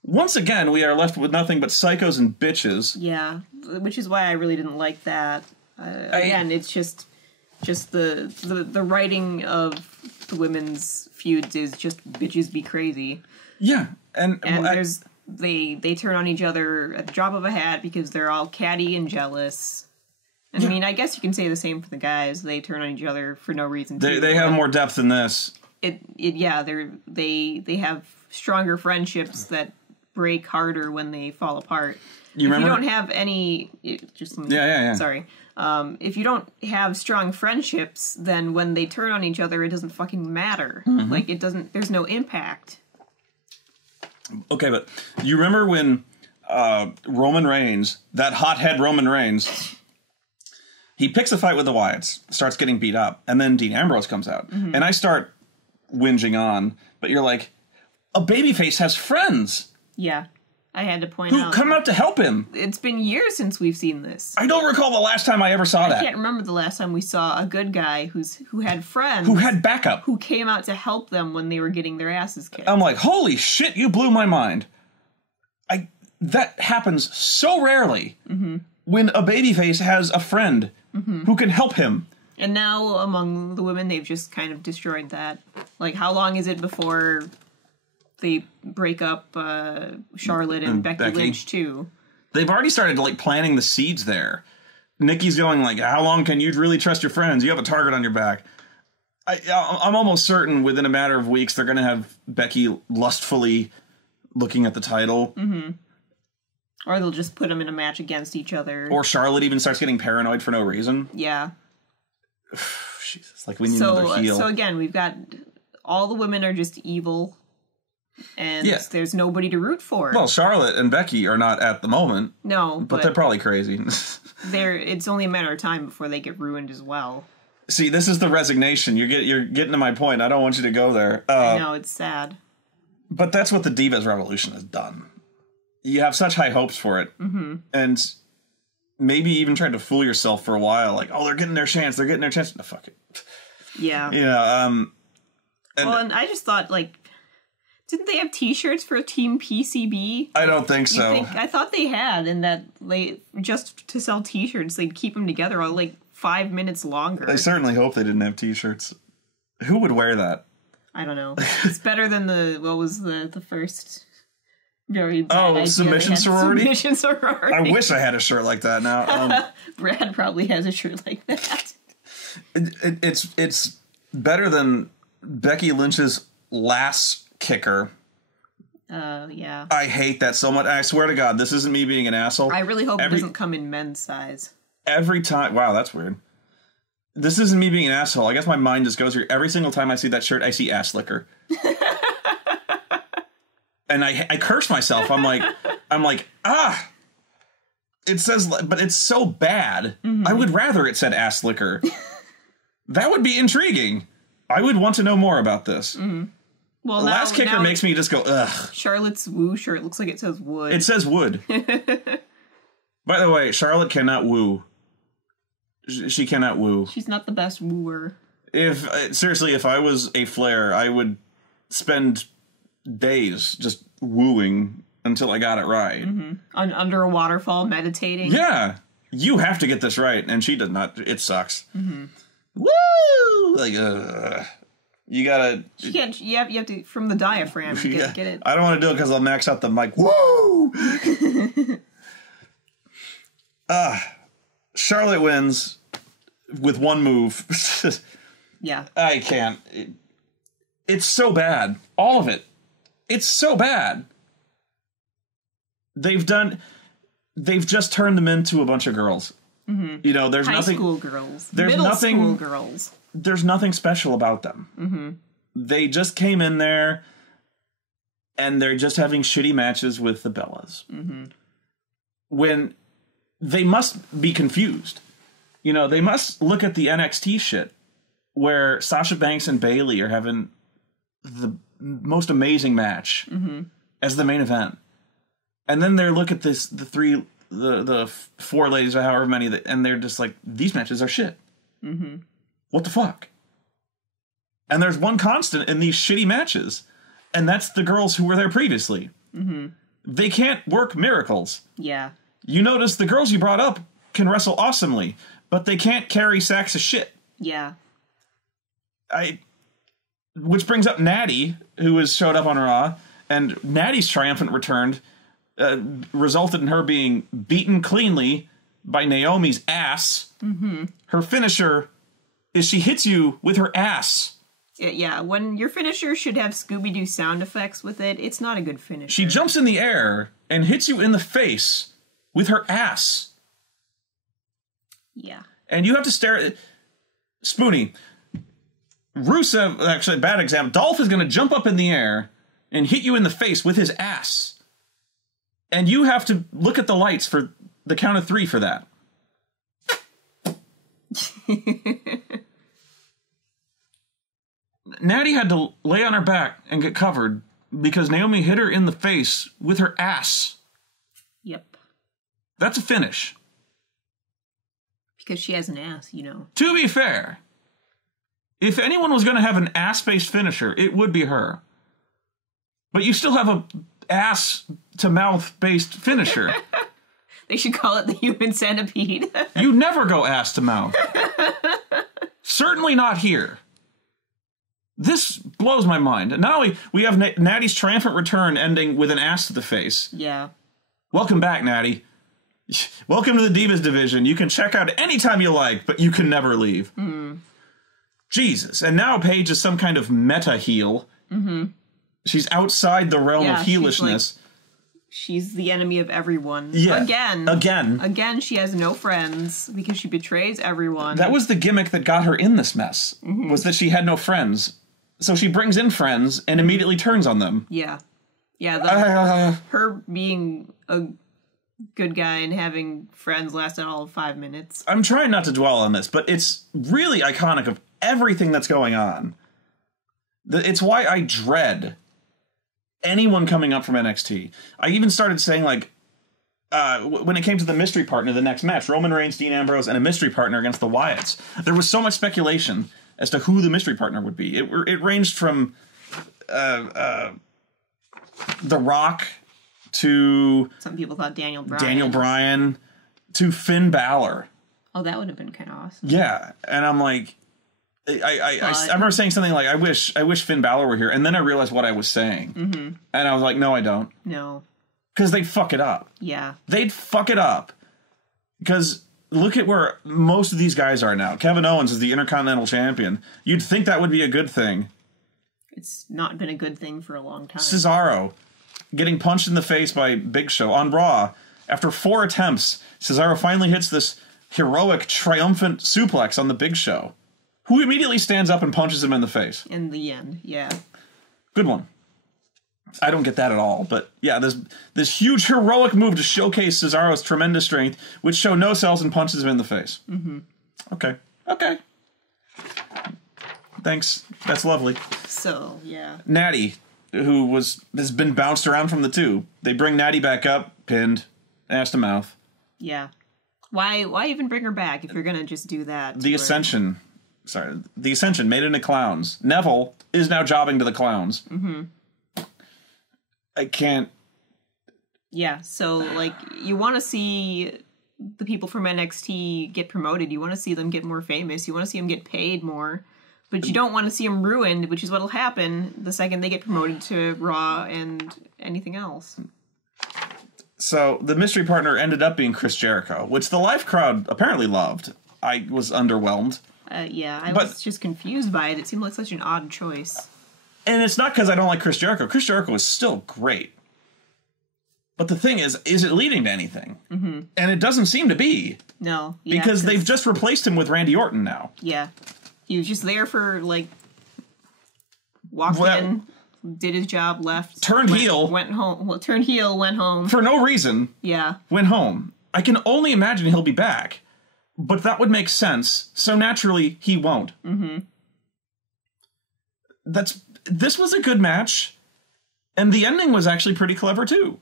Once again, we are left with nothing but psychos and bitches. Yeah, which is why I really didn't like that. Again, it's just the writing of the women's feuds is just bitches be crazy. Yeah, and they turn on each other at the drop of a hat because they're all catty and jealous. And I mean, I guess you can say the same for the guys. They turn on each other for no reason. They have more depth than this. They have stronger friendships that break harder when they fall apart. You remember? You don't have any. Sorry. If you don't have strong friendships, then when they turn on each other, it doesn't fucking matter. Mm-hmm. Like, it doesn't, there's no impact. Okay, but you remember when Roman Reigns, that hothead Roman Reigns, he picks a fight with the Wyatts, starts getting beat up, and then Dean Ambrose comes out. Mm-hmm. And I start whinging on, but you're like, a babyface has friends. Yeah. I had to point out. Who come out to help him? It's been years since we've seen this. I don't recall the last time I ever saw that. I can't remember the last time we saw a good guy who had friends. Who had backup. Who came out to help them when they were getting their asses kicked. I'm like, holy shit, you blew my mind. That happens so rarely when a babyface has a friend who can help him. And now among the women, they've just kind of destroyed that. Like, how long is it before they break up Charlotte and Becky Lynch too? They've already started like planting the seeds there. Nikki's going like, how long can you really trust your friends? You have a target on your back. I'm almost certain within a matter of weeks they're going to have Becky lustfully looking at the title. Mm-hmm. Or they'll just put them in a match against each other. Or Charlotte even starts getting paranoid for no reason. Yeah. Jesus, like we need another heel. So again, we've got all the women are just evil. And there's nobody to root for. Well, Charlotte and Becky are not at the moment. No, but they're probably crazy. It's only a matter of time before they get ruined as well. See, this is the resignation. You're getting to my point. I don't want you to go there. I know, it's sad. But that's what the Divas Revolution has done. You have such high hopes for it. Mm-hmm. And maybe even tried to fool yourself for a while. Like, oh, they're getting their chance. They're getting their chance. No, fuck it. Yeah. Yeah. And I just thought, like, Didn't they have T-shirts for Team PCB? I don't think so. I thought they had, and that just to sell T-shirts, they'd keep them together all like 5 minutes longer. I certainly hope they didn't have T-shirts. Who would wear that? I don't know. It's better than what was the first very bad idea Submission sorority? Submission sorority. I wish I had a shirt like that now. Brad probably has a shirt like that. It's better than Becky Lynch's last kicker. Yeah. I hate that so much. I swear to God, this isn't me being an asshole. I really hope it doesn't come in men's size. Every time... Wow, that's weird. This isn't me being an asshole. I guess my mind just goes here. Every single time I see that shirt, I see ass liquor. And I curse myself. I'm like, it says, but it's so bad. I would rather it said ass liquor. That would be intriguing. I would want to know more about this. Well, the last kicker makes me just go, ugh. Charlotte's woo shirt looks like it says wood. It says wood. By the way, Charlotte cannot woo. She cannot woo. She's not the best wooer. Seriously, if I was a Flair, I would spend days just wooing until I got it right. Under a waterfall, meditating. Yeah. You have to get this right, and she did not. It sucks. Woo! Like, you gotta... You have to, from the diaphragm, get it. I don't want to do it because I'll max out the mic. Woo! Charlotte wins with one move. Yeah. I can't. It's so bad. All of it. It's so bad. They've just turned them into a bunch of girls. You know, there's High nothing... school girls. There's Middle nothing... school girls. There's nothing special about them. They just came in there, and they're just having shitty matches with the Bellas. When they must be confused. You know, they must look at the NXT shit, where Sasha Banks and Bayley are having the most amazing match as the main event. And then they look at the four ladies, or however many, and they're just like, these matches are shit. What the fuck? And there's one constant in these shitty matches, and that's the girls who were there previously. They can't work miracles. Yeah. You notice the girls you brought up can wrestle awesomely, but they can't carry sacks of shit. Yeah. Which brings up Natty, who has showed up on Raw, and Natty's triumphant return resulted in her being beaten cleanly by Naomi's ass. Her finisher is she hits you with her ass. Yeah, when your finisher should have Scooby-Doo sound effects with it, it's not a good finisher. She jumps in the air and hits you in the face with her ass. Yeah. And you have to stare at... Spoonie. Rusev, actually, bad example. Dolph is going to jump up in the air and hit you in the face with his ass. And you have to look at the lights for the count of 3 for that. Natty had to lay on her back and get covered because Naomi hit her in the face with her ass. Yep. That's a finish. Because she has an ass, you know. To be fair, if anyone was going to have an ass-based finisher, it would be her. But you still have a ass-to-mouth-based finisher. They should call it the human centipede. You never go ass-to-mouth. Certainly not here. This blows my mind. Not only we have Natty's triumphant return ending with an ass to the face. Yeah. Welcome back, Natty. Welcome to the Divas division. You can check out anytime you like, but you can never leave. Jesus. And now Paige is some kind of meta heel. She's outside the realm of heelishness. She's the enemy of everyone. Yeah. Again, she has no friends because she betrays everyone. That was the gimmick that got her in this mess, was that she had no friends. So she brings in friends and immediately turns on them. Yeah. Yeah, her being a good guy and having friends lasted all of 5 minutes. I'm trying not to dwell on this, but it's really iconic of everything that's going on. It's why I dread anyone coming up from NXT. I even started saying, like, when it came to the mystery partner, the next match, Roman Reigns, Dean Ambrose, and a mystery partner against the Wyatts, there was so much speculation as to who the mystery partner would be. It ranged from The Rock to Some people thought Daniel Bryan. Daniel Bryan to Finn Balor. Oh, that would have been kind of awesome. Yeah, and I'm like, I remember saying something like, I wish Finn Balor were here, and then I realized what I was saying, and I was like, no, I don't. No, because they'd fuck it up. Yeah, they'd fuck it up. Because look at where most of these guys are now. Kevin Owens is the Intercontinental Champion. You'd think that would be a good thing. It's not been a good thing for a long time. Cesaro getting punched in the face by Big Show on Raw. After 4 attempts, Cesaro finally hits this heroic, triumphant suplex on the Big Show, who immediately stands up and punches him in the face. In the end, yeah. Good one. I don't get that at all, but yeah, this huge heroic move to showcase Cesaro's tremendous strength, which Show no sells and punches him in the face. Okay. Thanks. That's lovely. So, yeah. Natty, who has been bounced around from the 2. They bring Natty back up, pinned, ass to mouth. Yeah. Why even bring her back if you're gonna just do that? The Ascension made into clowns. Neville is now jobbing to the clowns. I can't. Yeah, so like you want to see the people from NXT get promoted. You want to see them get more famous. You want to see them get paid more. But you don't want to see them ruined, which is what'll happen the second they get promoted to Raw and anything else. So the mystery partner ended up being Chris Jericho, which the live crowd apparently loved. I was underwhelmed. Yeah, I was just confused by it. It seemed like such an odd choice. And it's not because I don't like Chris Jericho. Chris Jericho is still great. But the thing is it leading to anything? And it doesn't seem to be. No. Yeah, because they've just replaced him with Randy Orton now. Yeah. He was just there for, like, walked in, did his job, left. Turned heel. Went home. Well, turned heel, went home. For no reason. Yeah. Went home. I can only imagine he'll be back. But that would make sense. So naturally, he won't. This was a good match. And the ending was actually pretty clever, too.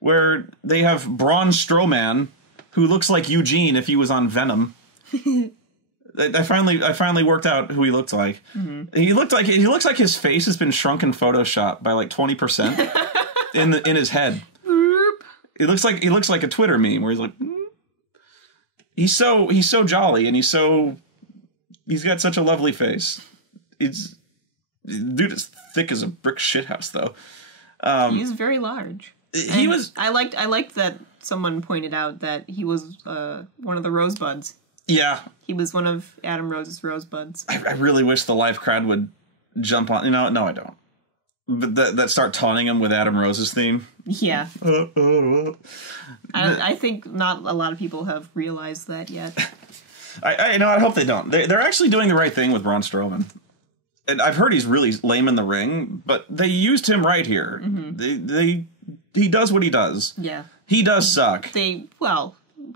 Where they have Braun Strowman, who looks like Eugene if he was on Venom. I finally worked out who he looked like. He looks like his face has been shrunk in Photoshop by like 20% in his head. He looks like a Twitter meme where he's like, he's so jolly and he's got such a lovely face. Dude is thick as a brick shithouse though. He's very large. I liked that someone pointed out that he was one of the Rosebuds. Yeah. He was one of Adam Rose's Rosebuds. I really wish the live crowd would jump on. No, I don't. But that start taunting him with Adam Rose's theme. Yeah. I think not a lot of people have realized that yet. I hope they don't. They're actually doing the right thing with Braun Strowman. And I've heard he's really lame in the ring, but they used him right here. He does what he does. Yeah. He does suck.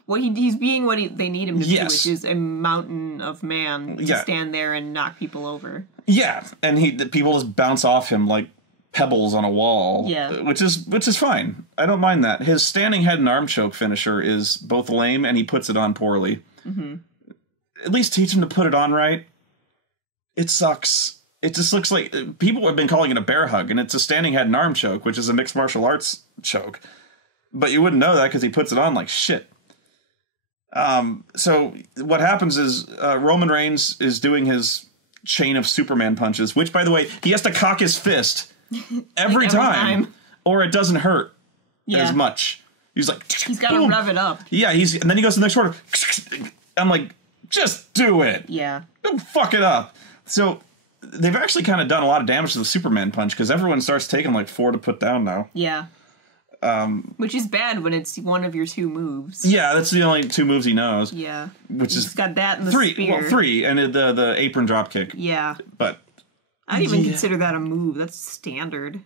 He's being what they need him to do, which is a mountain of man to stand there and knock people over. Yeah, and people just bounce off him like pebbles on a wall. Yeah, which is fine. I don't mind that. His standing head and arm choke finisher is both lame and he puts it on poorly. At least teach him to put it on right. It sucks. It just looks like people have been calling it a bear hug, and it's a standing head and arm choke, which is a mixed martial arts choke. But you wouldn't know that because he puts it on like shit. So what happens is Roman Reigns is doing his chain of Superman punches, which, by the way, he has to cock his fist every time, or it doesn't hurt as much. He's like, he's got to rev it up. Yeah, and then he goes to the next quarter. I'm like, just do it. Yeah, don't fuck it up. So they've actually kind of done a lot of damage to the Superman punch because everyone starts taking like 4 to put down now. Yeah. Which is bad when it's one of your 2 moves. Yeah, that's the only 2 moves he knows. Yeah. Which is got that and the 3, spear. Well, 3, and the apron drop kick. Yeah. But I don't even consider that a move. That's standard.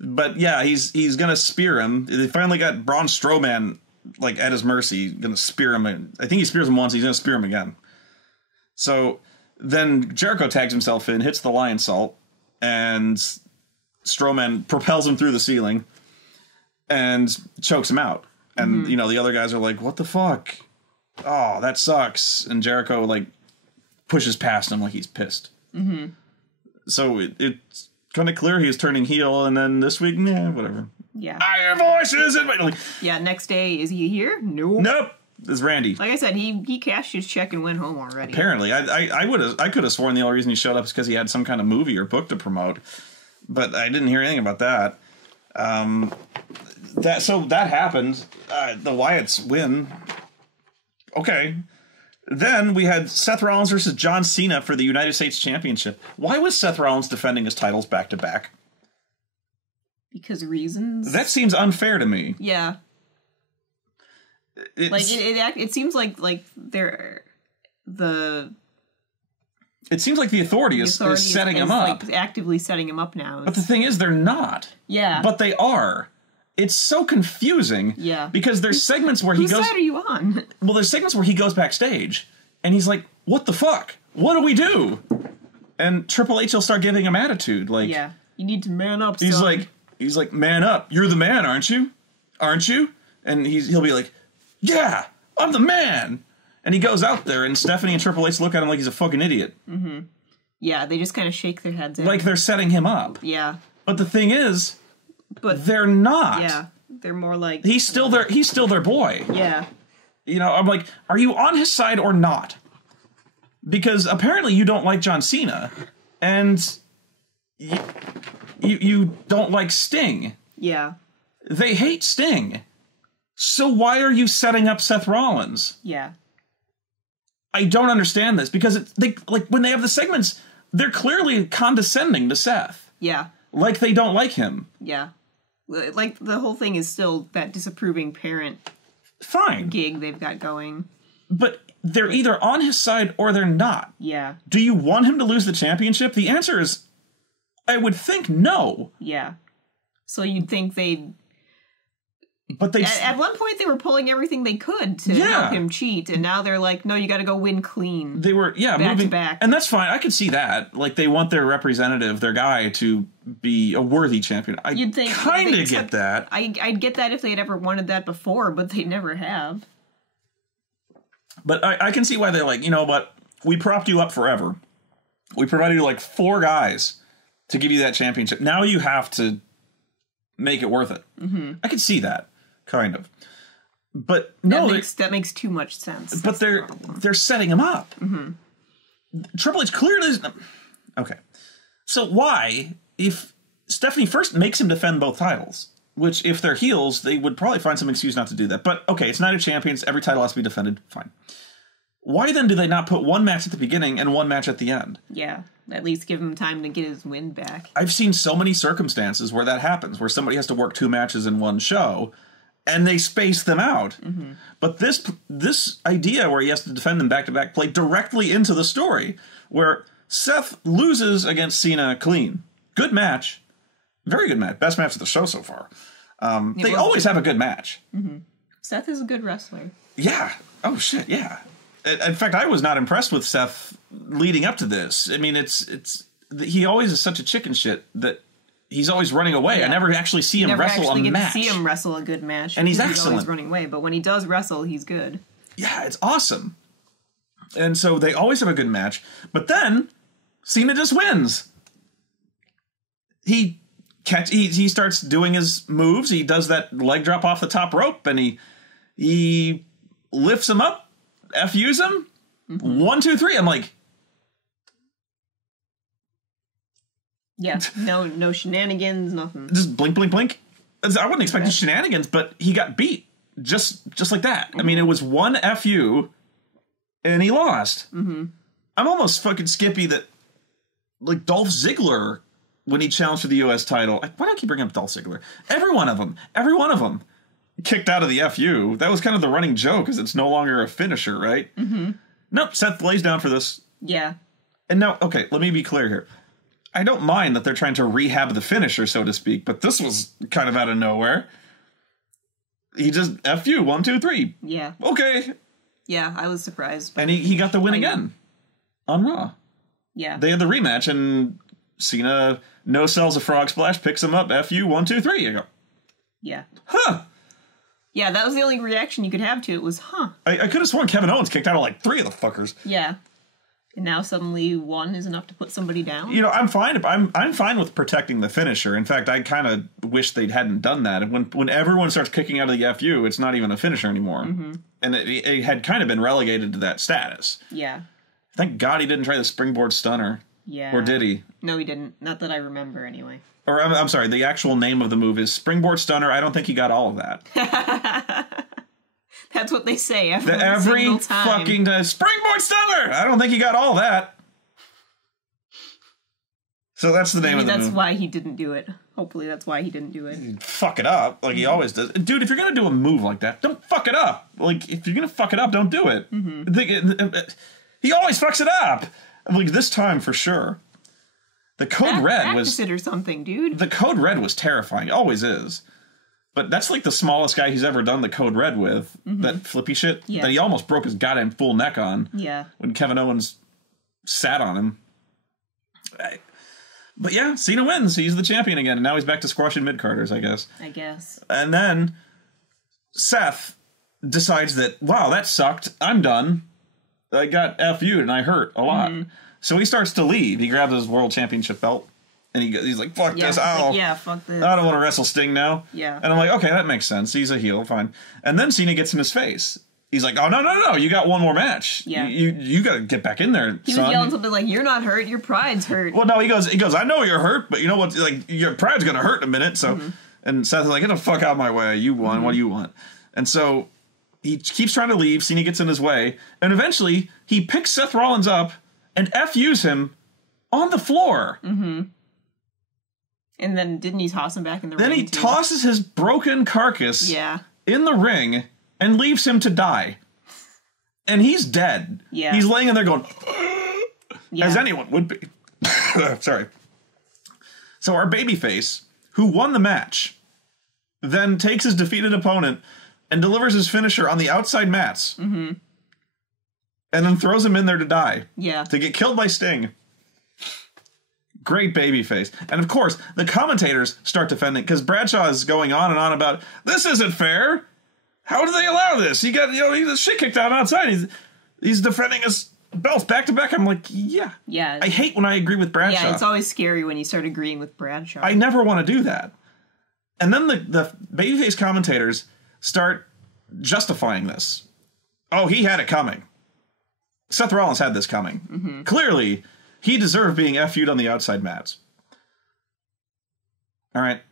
But yeah, he's gonna spear him. They finally got Braun Strowman like at his mercy, gonna spear him. I think he spears him once. He's gonna spear him again. So then Jericho tags himself in, hits the lion salt, and Strowman propels him through the ceiling and chokes him out. And, the other guys are like, what the fuck? Oh, that sucks. And Jericho, like, pushes past him like he's pissed. So kind of clear he was turning heel, and then this week, nah, whatever. Yeah. Iron voices and like, yeah, next day, is he here? Nope. Nope. It's Randy. Like I said, he cashed his check and went home already. Apparently. I could have sworn the only reason he showed up is because he had some kind of movie or book to promote. But I didn't hear anything about that. That happened. The Wyatts win. Okay. Then we had Seth Rollins versus John Cena for the United States Championship. Why was Seth Rollins defending his titles back to back? Because reasons. That seems unfair to me. Yeah. It seems like they're It seems like the authority is setting him up. Like actively setting him up now. But the thing is, they're not. Yeah. But they are. It's so confusing. Yeah. Because there's segments where he goes... Whose side are you on? Well, there's segments where he goes backstage, and he's like, what the fuck? What do we do? And Triple H will start giving him attitude. Like, yeah. You need to man up, son. He's like, man up. You're the man, aren't you? Aren't you? And he'll be like, yeah, I'm the man. And he goes out there, and Stephanie and Triple H look at him like he's a fucking idiot. Mm-hmm. Yeah, they just kind of shake their heads at like him. They're setting him up. Yeah. But the thing is, they're not. Yeah, they're more like... He's still their boy. Yeah. You know, I'm like, are you on his side or not? Because apparently you don't like John Cena, and you don't like Sting. Yeah. They hate Sting. So why are you setting up Seth Rollins? Yeah. I don't understand this, because when they have the segments, they're clearly condescending to Seth. Yeah. Like they don't like him. Yeah. Like the whole thing is still that disapproving parent gig they've got going. But they're either on his side or they're not. Yeah. Do you want him to lose the championship? The answer is, I would think no. Yeah. So you'd think they'd... But they... At one point they were pulling everything they could to help him cheat, and now they're like, no, you gotta go win clean. They were, back to back. And that's fine. I could see that. Like, they want their representative, their guy, to be a worthy champion. You'd think... kind of get that. I'd get that if they had ever wanted that before, but they never have. But I can see why they're like, you know what? We propped you up forever. We provided you like 4 guys to give you that championship. Now you have to make it worth it. Mm-hmm. I could see that, kind of. But no, that makes too much sense. But they're setting him up. Mm-hmm. Triple H clearly isn't... Okay. So why, if Stephanie first makes him defend both titles, which if they're heels, they would probably find some excuse not to do that. But okay, it's Night of Champions, every title has to be defended, fine. Why then do they not put one match at the beginning and one match at the end? Yeah, at least give him time to get his win back. I've seen so many circumstances where that happens, where somebody has to work 2 matches in one show, and they space them out. Mm-hmm. But this idea where he has to defend them back-to-back played directly into the story, where Seth loses against Cena clean. Good match. Very good match. Best match of the show so far. They always have a good match. Mm-hmm. Seth is a good wrestler. Yeah. Oh, shit, yeah. In fact, I was not impressed with Seth leading up to this. I mean, he always is such a chicken shit that he's always running away. Yeah. I never actually see him wrestle a match. Never actually get to see him wrestle a good match. And he's excellent. He's always running away, but when he does wrestle, he's good. Yeah, it's awesome. And so they always have a good match. But then, Cena just wins. He starts doing his moves. He does that leg drop off the top rope, and he lifts him up. FUs him. Mm-hmm. 1, 2, 3. I'm like, yeah, no shenanigans, nothing. Just blink, blink, blink. I wasn't expecting shenanigans, but he got beat just like that. Mm-hmm. I mean, it was 1 FU, and he lost. Mm-hmm. I'm almost fucking skippy that, like, Dolph Ziggler, when he challenged for the U.S. title, why do I keep bringing up Dolph Ziggler? Every one of them. Kicked out of the FU. That was kind of the running joke, because it's no longer a finisher, right? Mm-hmm. Nope, Seth lays down for this. Yeah. And now, okay, let me be clear here. I don't mind that they're trying to rehab the finisher, so to speak, but this was kind of out of nowhere. He just FU, 1, 2, 3. Yeah. Okay. Yeah, I was surprised. And he got the win again on Raw. Yeah. They had the rematch, and Cena no-sells a frog splash, picks him up, FU, 1, 2, 3. You go, yeah. Huh. Yeah, that was the only reaction you could have to it was, huh. I could have sworn Kevin Owens kicked out of like 3 of the fuckers. Yeah. And now suddenly one is enough to put somebody down? You know, I'm fine. I'm fine with protecting the finisher. In fact, I kind of wish they hadn't done that. When everyone starts kicking out of the FU, it's not even a finisher anymore. And it had kind of been relegated to that status. Yeah. Thank God he didn't try the springboard stunner. Yeah. Or did he? No, he didn't. Not that I remember, anyway. Or, I'm sorry, the actual name of the move is springboard stunner. I don't think he got all of that. That's what they say every every time. fucking springboard stunner! I don't think he got all that. So that's the name of the move. That's why he didn't do it. Hopefully that's why he didn't do it. Fuck it up, like he always does. Dude, if you're gonna do a move like that, don't fuck it up. Like, if you're gonna fuck it up, don't do it. He always fucks it up. Like, this time for sure. The Code Red was... Practice it or something, dude. The Code Red was terrifying. It always is. But that's like the smallest guy he's ever done the Code Red with. That flippy shit that he almost broke his goddamn full neck on. Yeah. When Kevin Owens sat on him. But yeah, Cena wins. He's the champion again. And now he's back to squashing mid-carders, I guess. And then Seth decides that, wow, that sucked. I'm done. I got FU'd and I hurt a lot. So he starts to leave. He grabs his world championship belt. And he's like, fuck this. Fuck this. I don't want to wrestle Sting now. Yeah. And I'm like, okay, that makes sense. He's a heel, fine. And then Cena gets in his face. He's like, oh, no. You got one more match. Yeah. You got to get back in there, He was yelling something like, you're not hurt, your pride's hurt. Well, no, he goes, I know you're hurt, but you know what? Like, your pride's going to hurt in a minute. So, and Seth is like, get the fuck out of my way. You won. What do you want? And so he keeps trying to leave. Cena gets in his way. And eventually, he picks Seth Rollins up and FUs him on the floor. And then didn't he toss him back in the ring? Then he tosses his broken carcass in the ring and leaves him to die. And he's dead. Yeah. He's laying in there going, as anyone would be. Sorry. So our babyface, who won the match, then takes his defeated opponent and delivers his finisher on the outside mats. And then throws him in there to die. Yeah. To get killed by Sting. Great babyface. And of course, the commentators start defending, because Bradshaw is going on and on about, this isn't fair. How do they allow this? He got, he's shit kicked out outside. He's defending his belts back to back. I'm like, yeah. I hate when I agree with Bradshaw. Yeah, it's always scary when you start agreeing with Bradshaw. I never want to do that. And then the babyface commentators start justifying this. Oh, he had it coming. Seth Rollins had this coming. Clearly, he deserved being FU'd on the outside mats. All right.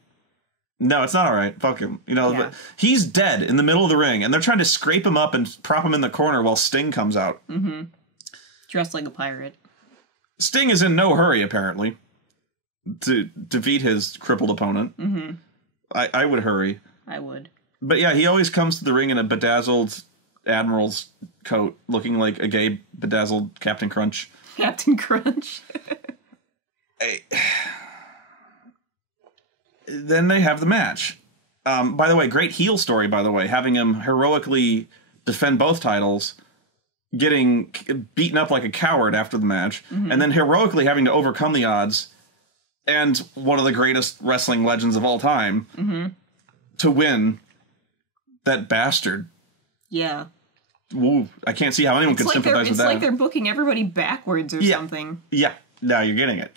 No, it's not all right. Fuck him. But he's dead in the middle of the ring, and they're trying to scrape him up and prop him in the corner while Sting comes out. Dressed like a pirate. Sting is in no hurry, apparently, to defeat his crippled opponent. I would hurry. I would. But yeah, he always comes to the ring in a bedazzled admiral's coat, looking like a gay bedazzled Captain Crunch. Captain Crunch. Then they have the match. By the way, great heel story, by the way. Having him heroically defend both titles, getting beaten up like a coward after the match, and then heroically having to overcome the odds, and one of the greatest wrestling legends of all time, to win. That bastard. Yeah. Ooh, I can't see how anyone could sympathize with that. It's like they're booking everybody backwards or something. Yeah, now you're getting it.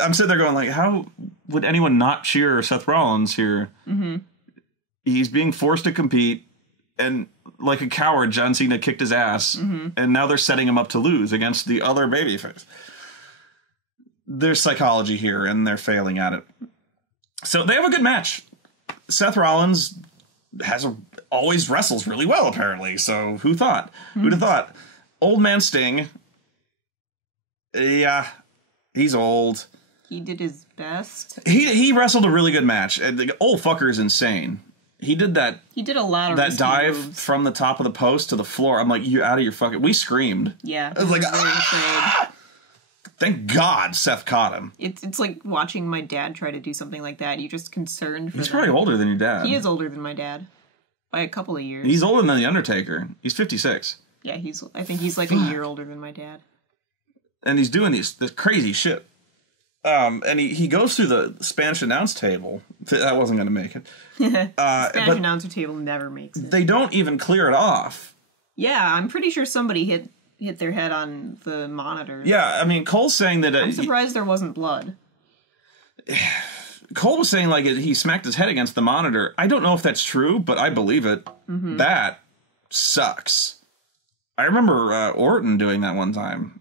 I'm sitting there going like, how would anyone not cheer Seth Rollins here? He's being forced to compete, and like a coward, John Cena kicked his ass, and now they're setting him up to lose against the other babyface. There's psychology here, and they're failing at it. So they have a good match. Seth Rollins always wrestles really well, apparently. So who thought? Who'd have thought? Old man Sting. Yeah, he's old. He did his best. He wrestled a really good match. The old fucker is insane. He did that. He did a lot of that dive moves. From the top of the post to the floor. I'm like, you out of your fucking. We screamed. Yeah, I was like, thank God Seth caught him. It's like watching my dad try to do something like that. You're just concerned for He's probably older than your dad. He is older than my dad. By a couple of years. He's older than The Undertaker. He's 56. Yeah, I think he's like a year older than my dad. And he's doing this crazy shit. And he goes through the Spanish announce table. That wasn't going to make it. Spanish announcer table never makes it. They don't even clear it off. Yeah, I'm pretty sure somebody hit hit their head on the monitor. Yeah, I mean, Cole's saying that... I'm surprised there wasn't blood. Cole was saying, like, he smacked his head against the monitor. I don't know if that's true, but I believe it. That sucks. I remember Orton doing that one time.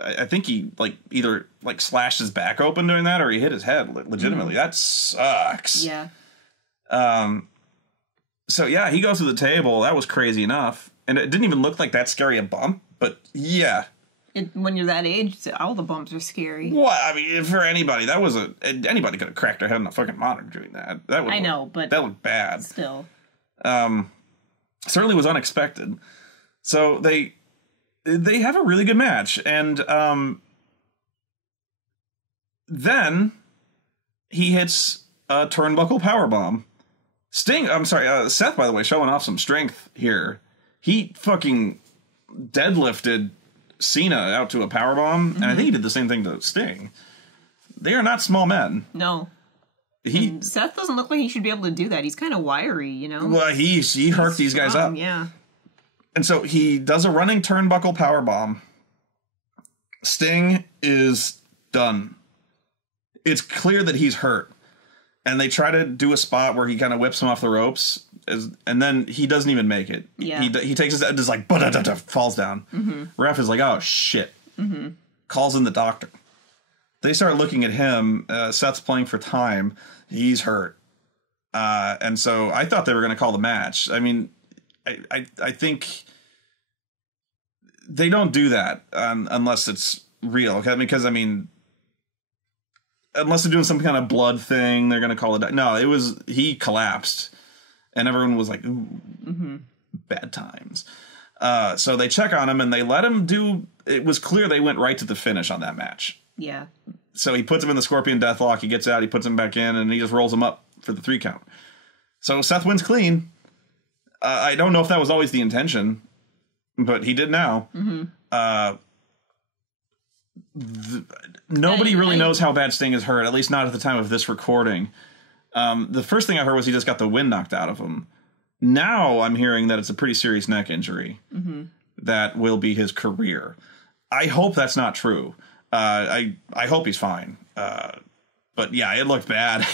I think he, like, either, like, slashed his back open doing that, or he hit his head legitimately. That sucks. Yeah. So, yeah, he goes to the table. That was crazy enough. And it didn't even look like that scary a bump, but, yeah. When you're that age, all the bumps are scary. Well, I mean, for anybody, that was anybody could have cracked their head on a fucking monitor doing that. I know, but that looked bad. Still, certainly was unexpected. So they have a really good match, and then he hits a turnbuckle powerbomb. Seth, by the way, showing off some strength here. He fucking deadlifted Cena out to a powerbomb, and I think he did the same thing to Sting. They are not small men. No. Seth doesn't look like he should be able to do that. He's kind of wiry, you know? Well, he hurt these guys up. Yeah. And so he does a running turnbuckle powerbomb. Sting is done. It's clear that he's hurt. And they try to do a spot where he kind of whips him off the ropes, and then he doesn't even make it. Yeah. He takes his, just like, falls down. Ref is like, oh, shit. Calls in the doctor. They start looking at him. Seth's playing for time. He's hurt. And so I thought they were going to call the match. I mean, I think they don't do that unless it's real. Okay? Because, I mean, unless they're doing some kind of blood thing, they're going to call it. No, he collapsed. And everyone was like, ooh, bad times. So they check on him and they let him do. It was clear they went right to the finish on that match. Yeah. So he puts him in the Scorpion Deathlock. He gets out. He puts him back in, and he just rolls him up for the 3 count. So Seth wins clean. I don't know if that was always the intention, but he did now. Nobody really knows how bad Sting is hurt, at least not at the time of this recording. The first thing I heard was he just got the wind knocked out of him. Now I'm hearing that it's a pretty serious neck injury that will be his career. I hope that's not true. I hope he's fine. But yeah, it looked bad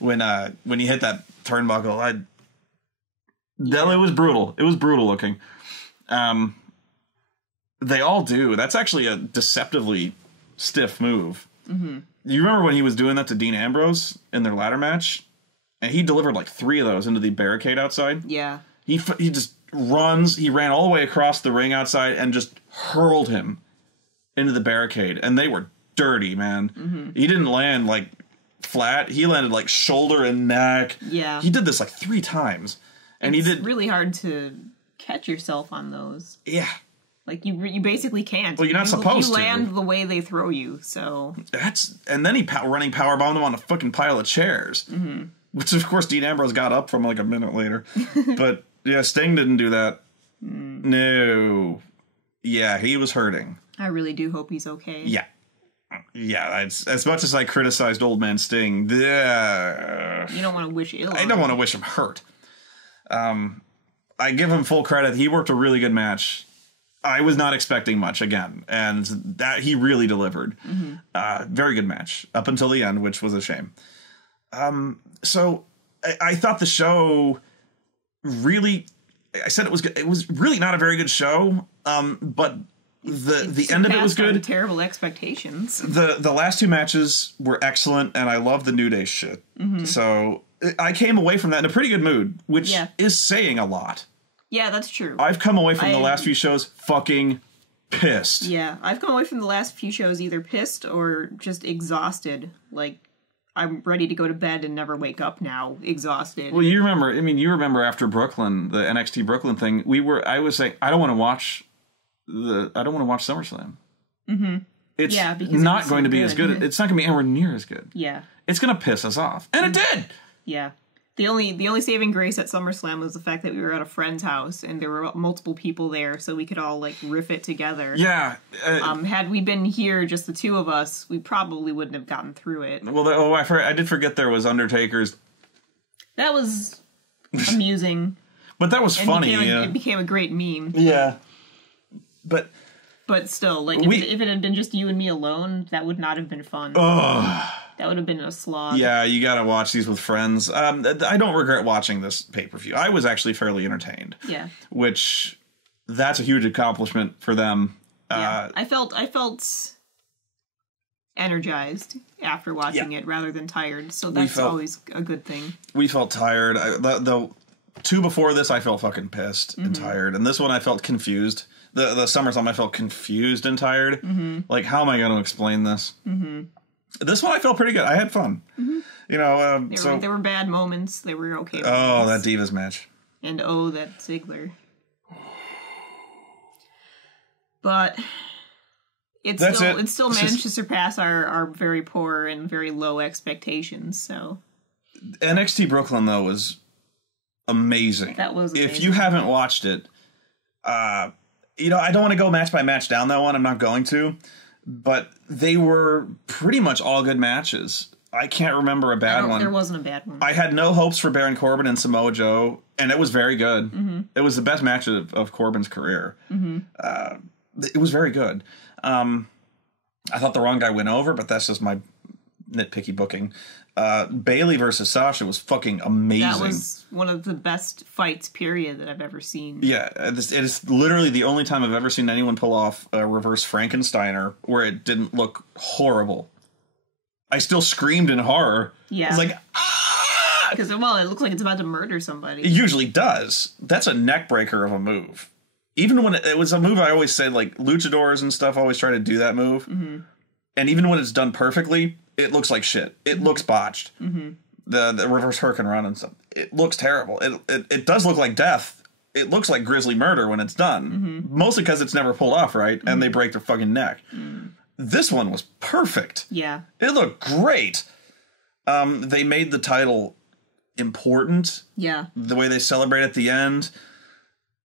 when he hit that turnbuckle. It was brutal. It was brutal looking. They all do. That's actually a deceptively stiff move. You remember when he was doing that to Dean Ambrose in their ladder match? And he delivered like 3 of those into the barricade outside. Yeah. He just runs. He ran all the way across the ring outside and just hurled him into the barricade. And they were dirty, man. He didn't land like flat. He landed like shoulder and neck. Yeah. He did this like 3 times. And it's really hard to catch yourself on those. Yeah. Like, you basically can't. Well, you're not supposed to. You land the way they throw you, so... And then he running powerbombed him on a fucking pile of chairs. Which, of course, Dean Ambrose got up from, like, a minute later. But, yeah, Sting didn't do that. No. Yeah, he was hurting. I really do hope he's okay. Yeah. Yeah, as much as I criticized Old Man Sting... You don't want to wish ill on I don't want to wish him hurt. I give him full credit. He worked a really good match. I was not expecting much again, and that he really delivered. Very good match up until the end, which was a shame. So I thought the show really. I said it was good. It was really not a very good show, but the end of it was good. Terrible expectations. The last 2 matches were excellent, and I love the New Day shit. So I came away from that in a pretty good mood, which is saying a lot. Yeah, that's true. I've come away from the last few shows fucking pissed. Yeah, I've come away from the last few shows either pissed or just exhausted. Like, I'm ready to go to bed and never wake up now, exhausted. Well, you remember after Brooklyn, the NXT Brooklyn thing, I was saying, I don't want to watch SummerSlam. It's not going to be as good. It's not going to be anywhere near as good. Yeah. It's going to piss us off. And it did! Yeah. The only saving grace at SummerSlam was the fact that we were at a friend's house and there were multiple people there, so we could all like riff it together. Yeah. Had we been here, just the 2 of us, we probably wouldn't have gotten through it. Well, I did forget there was Undertaker's. That was amusing. But that was funny. It became a great meme. Yeah. But But still, like, if it had been just you and me alone, that would not have been fun. That would have been a slog. Yeah, you gotta watch these with friends. I don't regret watching this pay-per-view. I was actually fairly entertained. Yeah. Which, that's a huge accomplishment for them. Yeah. I felt energized after watching it rather than tired, so that's always a good thing. We felt tired. The two before this, I felt fucking pissed and tired. And this one, I felt confused. The SummerSlam, I felt confused and tired. Like, how am I going to explain this? This one, I felt pretty good. I had fun. You know, there were bad moments. There were okay moments. Oh, that Divas match. And that Ziggler. But it still managed to surpass our very poor and very low expectations. So NXT Brooklyn, though, was amazing. That was amazing. If you haven't watched it, you know, I don't want to go match by match down that one. I'm not going to. But they were pretty much all good matches. I can't remember a bad one. There wasn't a bad one. I had no hopes for Baron Corbin and Samoa Joe, and it was very good. It was the best match of Corbin's career. It was very good. I thought the wrong guy went over, but that's just my nitpicky booking. Bayley versus Sasha was fucking amazing. That was one of the best fights, period, that I've ever seen. Yeah, it is literally the only time I've ever seen anyone pull off a reverse Frankensteiner where it didn't look horrible. I still screamed in horror. Yeah. I was like, ah! Because, well, it looks like it's about to murder somebody. It usually does. That's a neck breaker of a move. Even when it was a move, I always said, like, luchadors and stuff always try to do that move. And even when it's done perfectly, it looks like shit. It looks botched. The reverse Hurricane Run and stuff. It looks terrible. It does look like death. It looks like grisly murder when it's done. Mostly because it's never pulled off right, and they break their fucking neck. This one was perfect. Yeah. It looked great. They made the title important. Yeah. The way they celebrate at the end.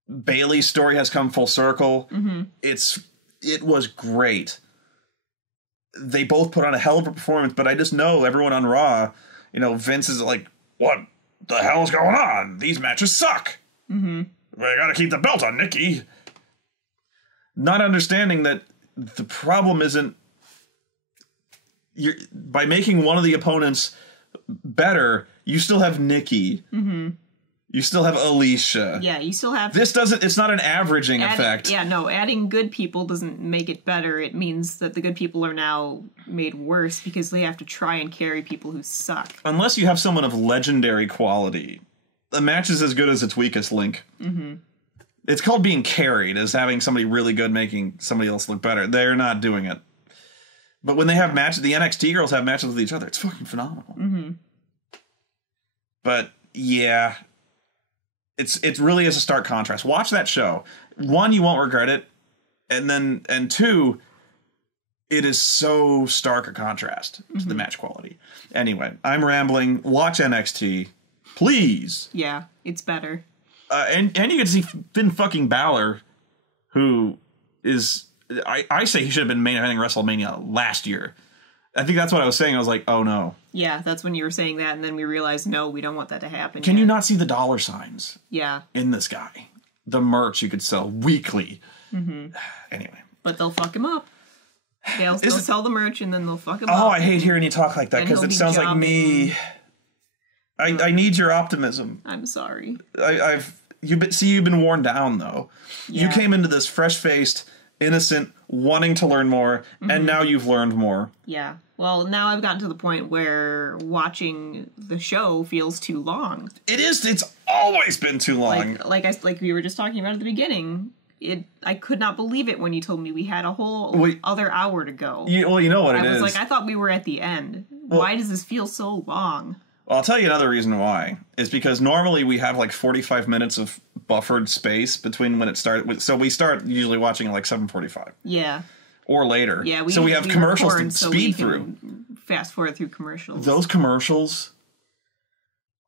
Bayley's story has come full circle. It was great. They both put on a hell of a performance, but I just know everyone on Raw, you know, Vince is like, what the hell is going on? These matches suck. We gotta keep the belt on Nikki. Not understanding that the problem isn't by making one of the opponents better, you still have Nikki. You still have Alicia. Yeah, you still have... It's not an averaging effect. Yeah, no, adding good people doesn't make it better. It means that the good people are now made worse because they have to try and carry people who suck. Unless you have someone of legendary quality, the match is as good as its weakest link. It's called being carried, as having somebody really good making somebody else look better. They're not doing it. But when they have matches, the NXT girls have matches with each other. It's fucking phenomenal. But, yeah... It really is a stark contrast. Watch that show. One, you won't regret it, and two, it is so stark a contrast to the match quality. Anyway, I'm rambling. Watch NXT, please. Yeah, it's better. And you can see Finn fucking Balor, who is I say he should have been main eventing WrestleMania last year. I think that's what I was saying. I was like, oh no. Yeah, that's when you were saying that, and then we realized, no, we don't want that to happen. Can you not see the dollar signs? Yeah. In this guy. The merch you could sell weekly. Anyway. But they'll fuck him up. They'll sell the merch, and then they'll fuck him up. Oh, I hate hearing you talk like that, because it sounds like me. I need your optimism. I'm sorry. You've been worn down, though. Yeah. You came into this fresh-faced, innocent, wanting to learn more, and now you've learned more. Yeah. Well, now I've gotten to the point where watching the show feels too long. It is. It's always been too long. Like we were just talking about at the beginning. I could not believe it when you told me we had a whole other hour to go. You know what it is. I was like, I thought we were at the end. Why does this feel so long? Well, I'll tell you another reason why. Is because normally we have like 45 minutes of buffered space between when it started. So we start usually watching at like 7:45. Yeah. Or later. Yeah, so we have commercials to speed through. Fast forward through commercials. Those commercials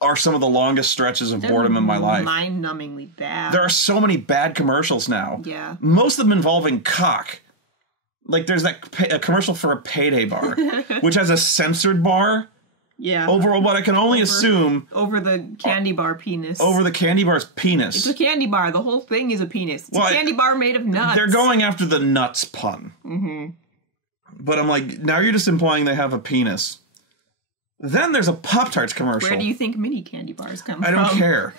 are some of the longest stretches of boredom in my life. Mind-numbingly bad. There are so many bad commercials now. Yeah. Most of them involving cock. Like there's a commercial for a Payday bar, which has a censored bar. Yeah. Over what I can only assume... Over the candy bar penis. Over the candy bar's penis. It's a candy bar. The whole thing is a penis. It's a candy bar made of nuts. They're going after the nuts pun. Mm-hmm. But I'm like, now you're just implying they have a penis. Then there's a Pop-Tarts commercial. Where do you think mini candy bars come from? I don't care.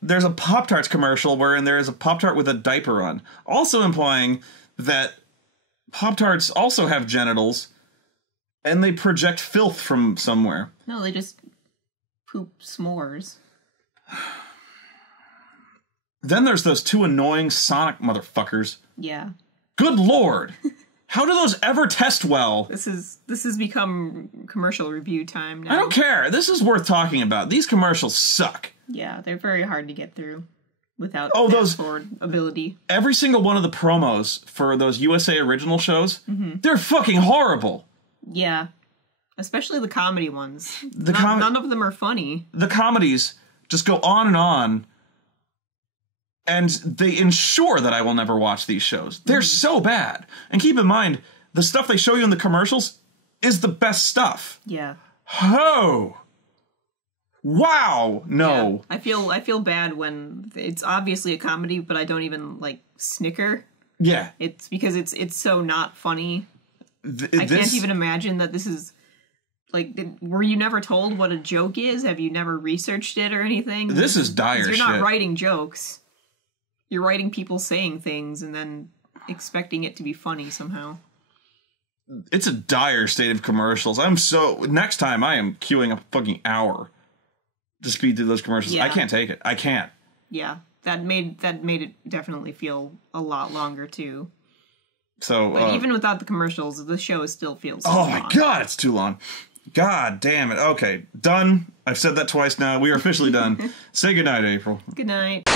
There's a Pop-Tarts commercial wherein there is a Pop-Tart with a diaper on. Also implying that Pop-Tarts also have genitals and they project filth from somewhere. No, they just poop s'mores. Then there's those two annoying Sonic motherfuckers. Yeah. Good lord. How do those ever test well? This has become commercial review time now. I don't care. This is worth talking about. These commercials suck. Yeah, they're very hard to get through without those forward ability. Every single one of the promos for those USA original shows, they're fucking horrible. Yeah. Especially the comedy ones. None of them are funny. The comedies just go on, and they ensure that I will never watch these shows. They're so bad. And keep in mind, the stuff they show you in the commercials is the best stuff. Yeah. Oh. Wow. No. Yeah. I feel bad when it's obviously a comedy, but I don't even snicker. Yeah. It's because it's so not funny. I can't even imagine that this is were you never told what a joke is? Have you never researched it or anything? This is dire shit. You're not writing jokes. You're writing people saying things and then expecting it to be funny somehow. It's a dire state of commercials. Next time I am queuing up a fucking hour to speed through those commercials. Yeah. I can't take it. I can't. Yeah. That made it definitely feel a lot longer too. So but even without the commercials, the show still feels so long. My god, it's too long. God damn it. Okay, done. I've said that twice now. We are officially done. Say goodnight, April. Good night.